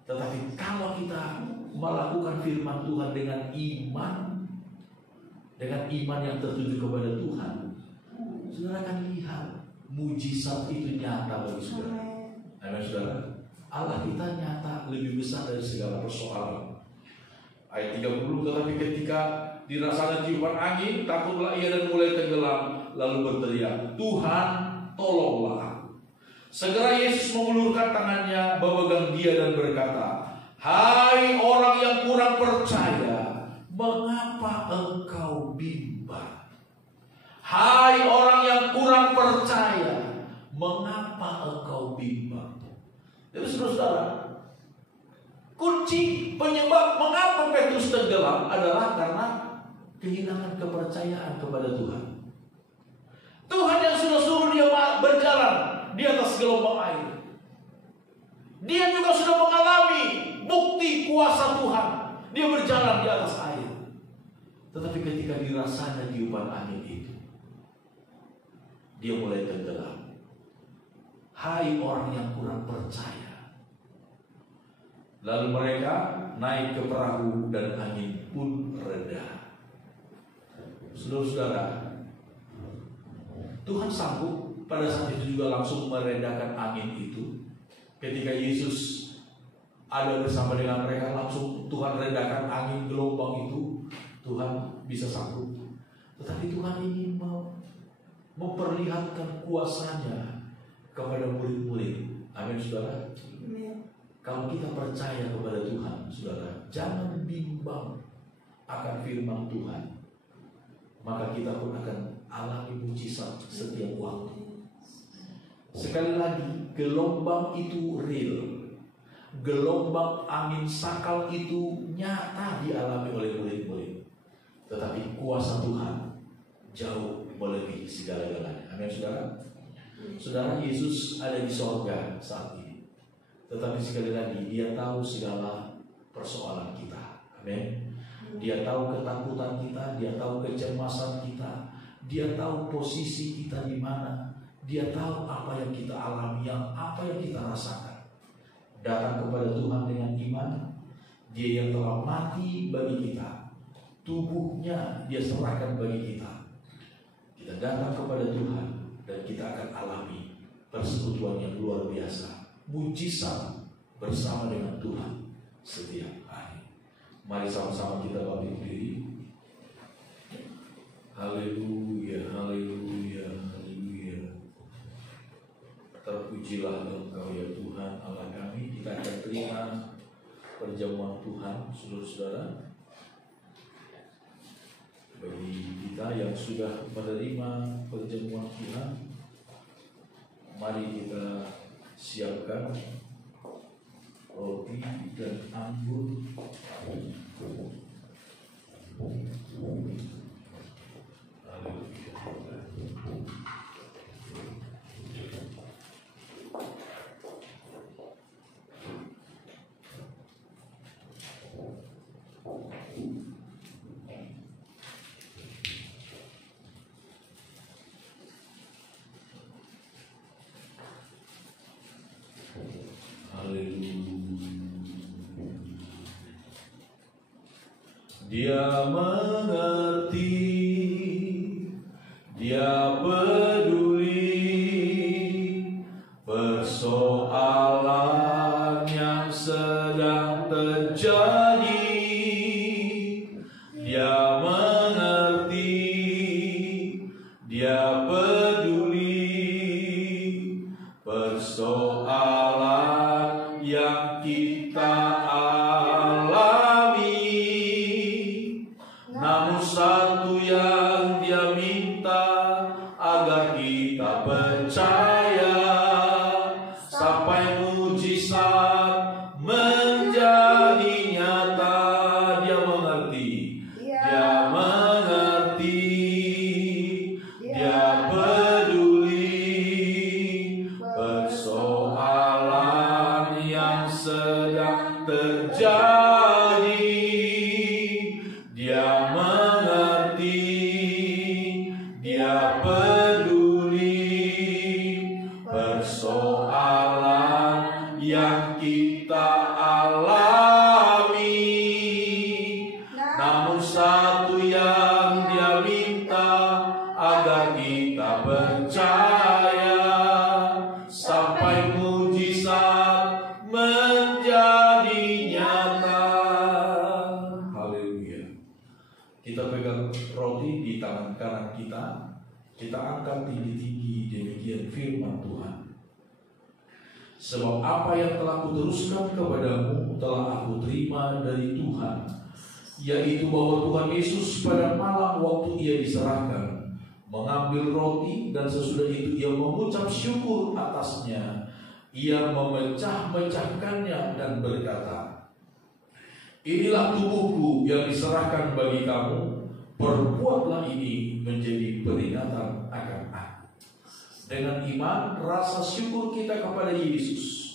Tetapi kalau kita melakukan firman Tuhan dengan iman yang tertuju kepada Tuhan, saudara akan lihat mujizat itu nyata bagi saudara. Amin, saudara. Allah kita nyata lebih besar dari segala persoalan. Ayat 30, tetapi ketika dirasanya tiupan angin, takutlah ia dan mulai tenggelam, lalu berteriak, Tuhan, tolonglah. Segera Yesus mengulurkan tangannya, memegang dia dan berkata, hai orang yang kurang percaya, mengapa engkau bimbang? Hai orang yang kurang percaya, mengapa engkau bimbang? Jadi saudara, kunci penyebab mengapa Petrus tenggelam adalah karena kehilangan kepercayaan kepada Tuhan. Tuhan yang sudah suruh dia berjalan di atas gelombang air. Dia juga sudah mengalami bukti kuasa Tuhan. Dia berjalan di atas air. Tetapi ketika dirasanya tiupan angin itu, dia mulai tenggelam. Hai orang yang kurang percaya. Lalu mereka naik ke perahu dan angin pun reda. Saudara-saudara, Tuhan sanggup pada saat itu juga langsung meredakan angin itu. Ketika Yesus ada bersama dengan mereka, langsung Tuhan redakan angin gelombang itu. Tuhan bisa sanggup. Tetapi Tuhan ingin memperlihatkan kuasanya kepada murid-murid. Amin, saudara. Kalau kita percaya kepada Tuhan, saudara, jangan bimbang akan firman Tuhan. Maka kita pun akan alami mujizat setiap waktu. Sekali lagi, gelombang itu real. Gelombang angin sakal itu nyata dialami oleh murid-murid. Tetapi kuasa Tuhan jauh melebihi segala-galanya. Amin, saudara. Saudara, Yesus ada di sorga saat ini. Tetapi sekali lagi, dia tahu segala persoalan kita. Amin. Dia tahu ketakutan kita, dia tahu kecemasan kita, dia tahu posisi kita di mana, dia tahu apa yang kita alami, apa yang kita rasakan. Datang kepada Tuhan dengan iman, dia yang telah mati bagi kita, tubuhnya dia serahkan bagi kita. Kita datang kepada Tuhan dan kita akan alami persekutuan yang luar biasa. Mujizat bersama dengan Tuhan setiap hari. Mari sama-sama kita bangkit diri. Haleluya, haleluya, haleluya. Terpujilah Engkau ya Tuhan Allah kami. Kita akan terima perjamuan Tuhan, saudara-saudara. Bagi kita yang sudah menerima perjamuan Tuhan, mari kita siapkan roti dan anggur. Dia mengerti, dia peduli persoalan yang sedang terjadi. Dia mengerti, dia peduli persoalan yang kita satu yang dia minta agar kita percaya sampai mujizat menjadi nyata. Dia mengerti, dia mengerti, dia peduli Sebab apa yang telah kuteruskan kepadamu telah aku terima dari Tuhan, yaitu bahwa Tuhan Yesus pada malam waktu ia diserahkan mengambil roti, dan sesudah itu ia mengucap syukur atasnya. Ia memecah-mecahkannya dan berkata, inilah tubuhku yang diserahkan bagi kamu, perbuatlah ini menjadi peringatan akan aku. Dengan iman, rasa syukur kita kepada Yesus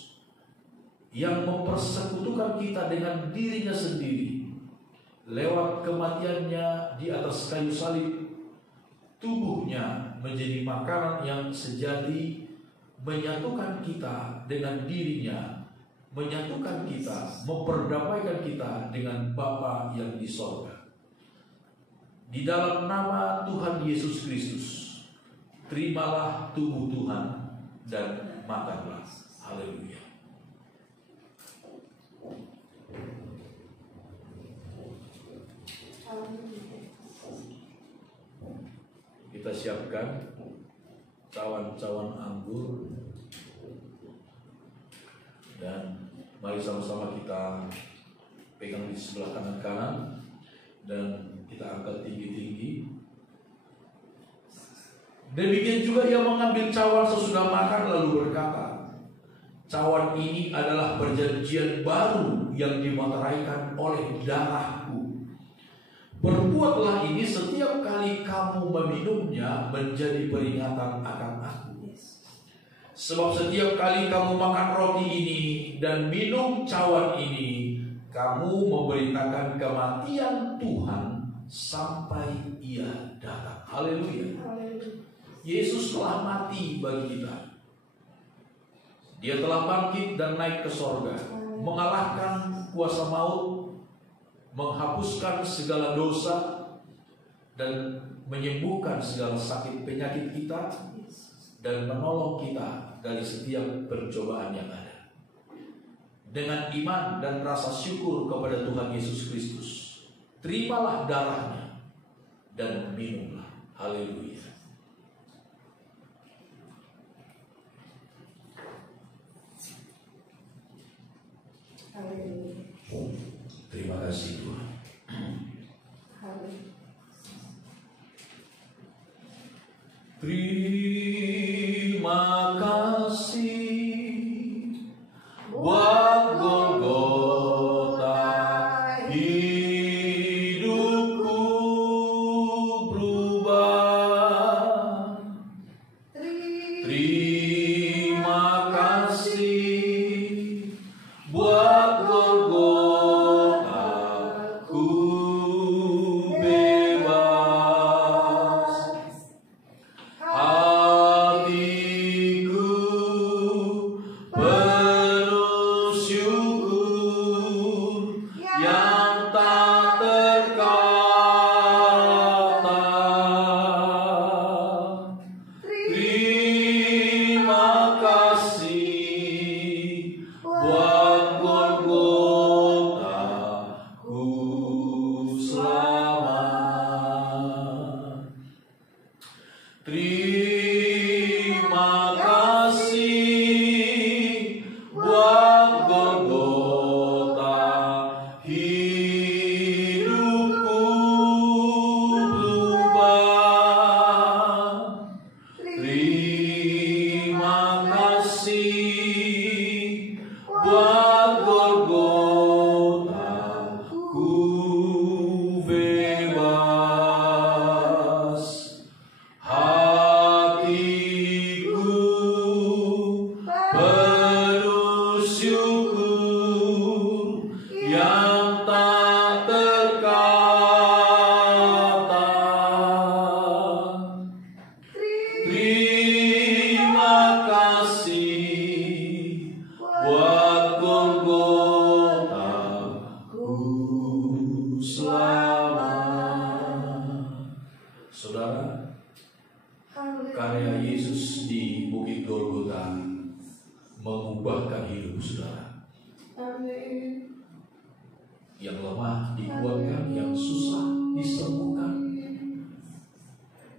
yang mempersekutukan kita dengan dirinya sendiri lewat kematiannya di atas kayu salib, tubuhnya menjadi makanan yang sejati, menyatukan kita dengan dirinya, menyatukan kita, memperdamaikan kita dengan Bapa yang di sorga. Di dalam nama Tuhan Yesus Kristus, terimalah tubuh Tuhan dan makanlah. Haleluya. Kita siapkan cawan-cawan anggur, dan mari sama-sama kita pegang di sebelah kanan dan kita angkat tinggi-tinggi. Demikian juga ia mengambil cawan sesudah makan lalu berkata, cawan ini adalah perjanjian baru yang dimeteraikan oleh darahku. Perbuatlah ini setiap kali kamu meminumnya menjadi peringatan akan aku. Sebab setiap kali kamu makan roti ini dan minum cawan ini, kamu memberitakan kematian Tuhan sampai ia datang. Haleluya. Yesus telah mati bagi kita. Dia telah bangkit dan naik ke sorga, mengalahkan kuasa maut, menghapuskan segala dosa, dan menyembuhkan segala sakit penyakit kita, dan menolong kita dari setiap percobaan yang ada. Dengan iman dan rasa syukur kepada Tuhan Yesus Kristus, terimalah darahnya dan minumlah. Haleluya. Terima kasih Tuhan. Terima kasih buat Golgota, hidupku berubah. Terima kasih buat Golgota, ku bebas. Hatiku penuh syukur yang tak terkata. Terima kasih buat Golgota, ku selamat. Terima kasih buat Golgota, hidupku berubah. Terima kasih buat Golgota, ku bebas. Hatiku penuh syukur yang tak terkata. Terima kasih buat Golgota, ku selamat. Saudara, karya Yesus di Bukit Golgota mengubahkan hidup saudara. Yang lemah dikuatkan, yang susah disembuhkan,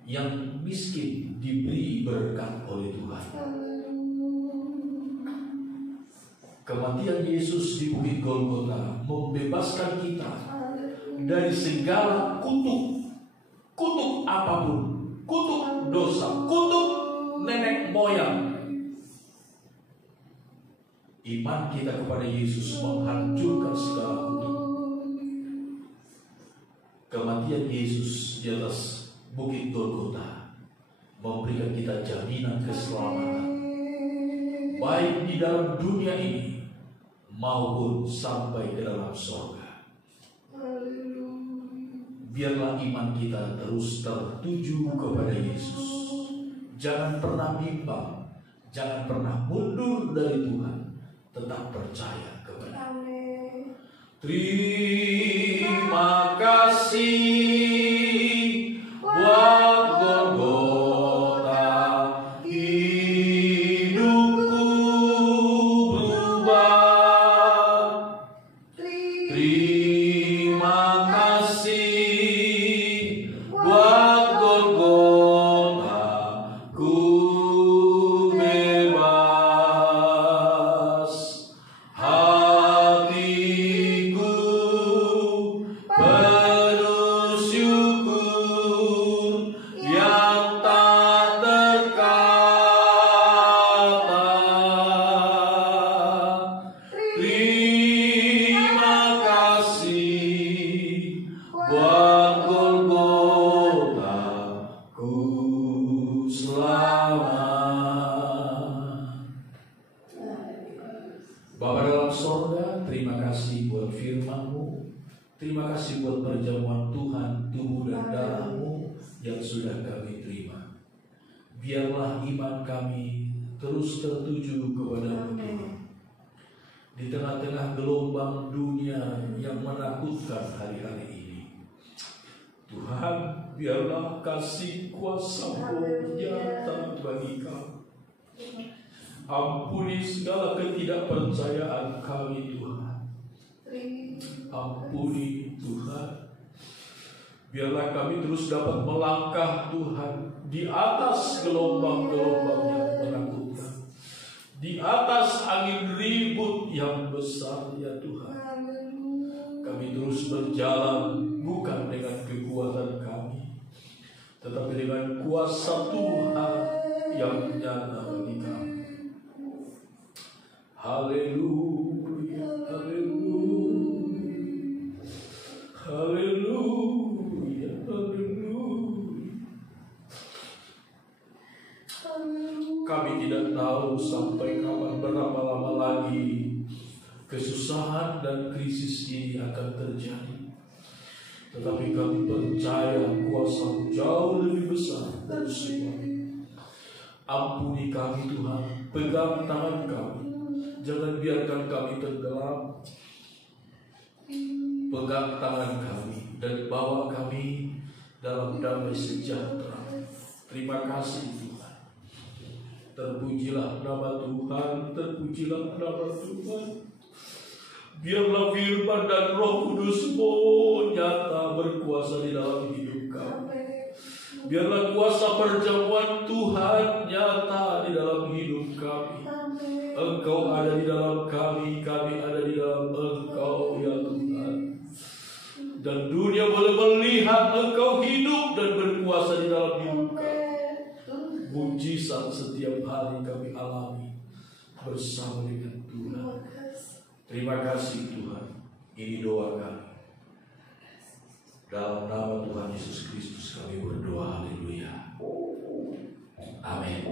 yang miskin diberi berkat oleh Tuhan. Kematian Yesus di Bukit Golgota membebaskan kita dari segala kutuk apapun, kutuk dosa, kutuk nenek moyang. Iman kita kepada Yesus menghancurkan segala kutuk. Kematian Yesus di atas Bukit Golgota memberikan kita jaminan keselamatan, baik di dalam dunia ini maupun sampai ke dalam surga. Biarlah iman kita terus tertuju kepada Yesus. Jangan pernah bimbang, jangan pernah mundur dari Tuhan. Tetap percaya kepada Dia. Terima kasih buat Golgota, hidupku berubah. Terima kasih buat Golgota, ku bebas. Hatiku penuh syukur yang tak terkata. Terima kasih buat Golgota, ku selamat. Bapa dalam sorga, terima kasih buat firman-Mu. Terima kasih buat perjamuan Tuhan, tubuh dan darah-Mu yang sudah kami terima. Biarlah iman kami terus tertuju kepada-Mu Tuhan. Di tengah-tengah gelombang dunia yang menakutkan hari-hari ini, Tuhan, biarlah kasih kuasa-Mu nyata bagi kami. Ampuni segala ketidakpercayaan kami, Tuhan. Ampuni, Tuhan. Biarlah kami terus dapat melangkah, Tuhan, di atas gelombang-gelombang yang menakutkan, di atas angin ribut yang besar, ya Tuhan. Kami terus berjalan bukan dengan kekuatan kami, tetapi dengan kuasa Tuhan yang nyata bagi kami. Haleluya, haleluya, haleluya, haleluya. Kami tidak tahu sampai kapan, berapa lama lagi kesusahan dan krisis ini akan terjadi. Tetapi kami percaya kuasa jauh lebih besar dari semua. Ampuni kami, Tuhan. Pegang tangan kami. Jangan biarkan kami tenggelam. Pegang tangan kami dan bawa kami dalam damai sejahtera. Terima kasih, Tuhan. Terpujilah nama Tuhan, terpujilah nama Tuhan. Biarlah firman dan Roh Kudus-Mu nyata berkuasa di dalam hidup kami. Biarlah kuasa perjamuan Tuhan nyata di dalam hidup kami. Engkau ada di dalam kami, kami ada di dalam Engkau, ya Tuhan. Dan dunia boleh melihat Engkau hidup dan berkuasa di dalam hidup kami. Mujizat setiap hari kami alami bersama dengan Tuhan. Terima kasih, Tuhan. Ini doa kami. Dalam nama Tuhan Yesus Kristus kami berdoa. Haleluya. Amin.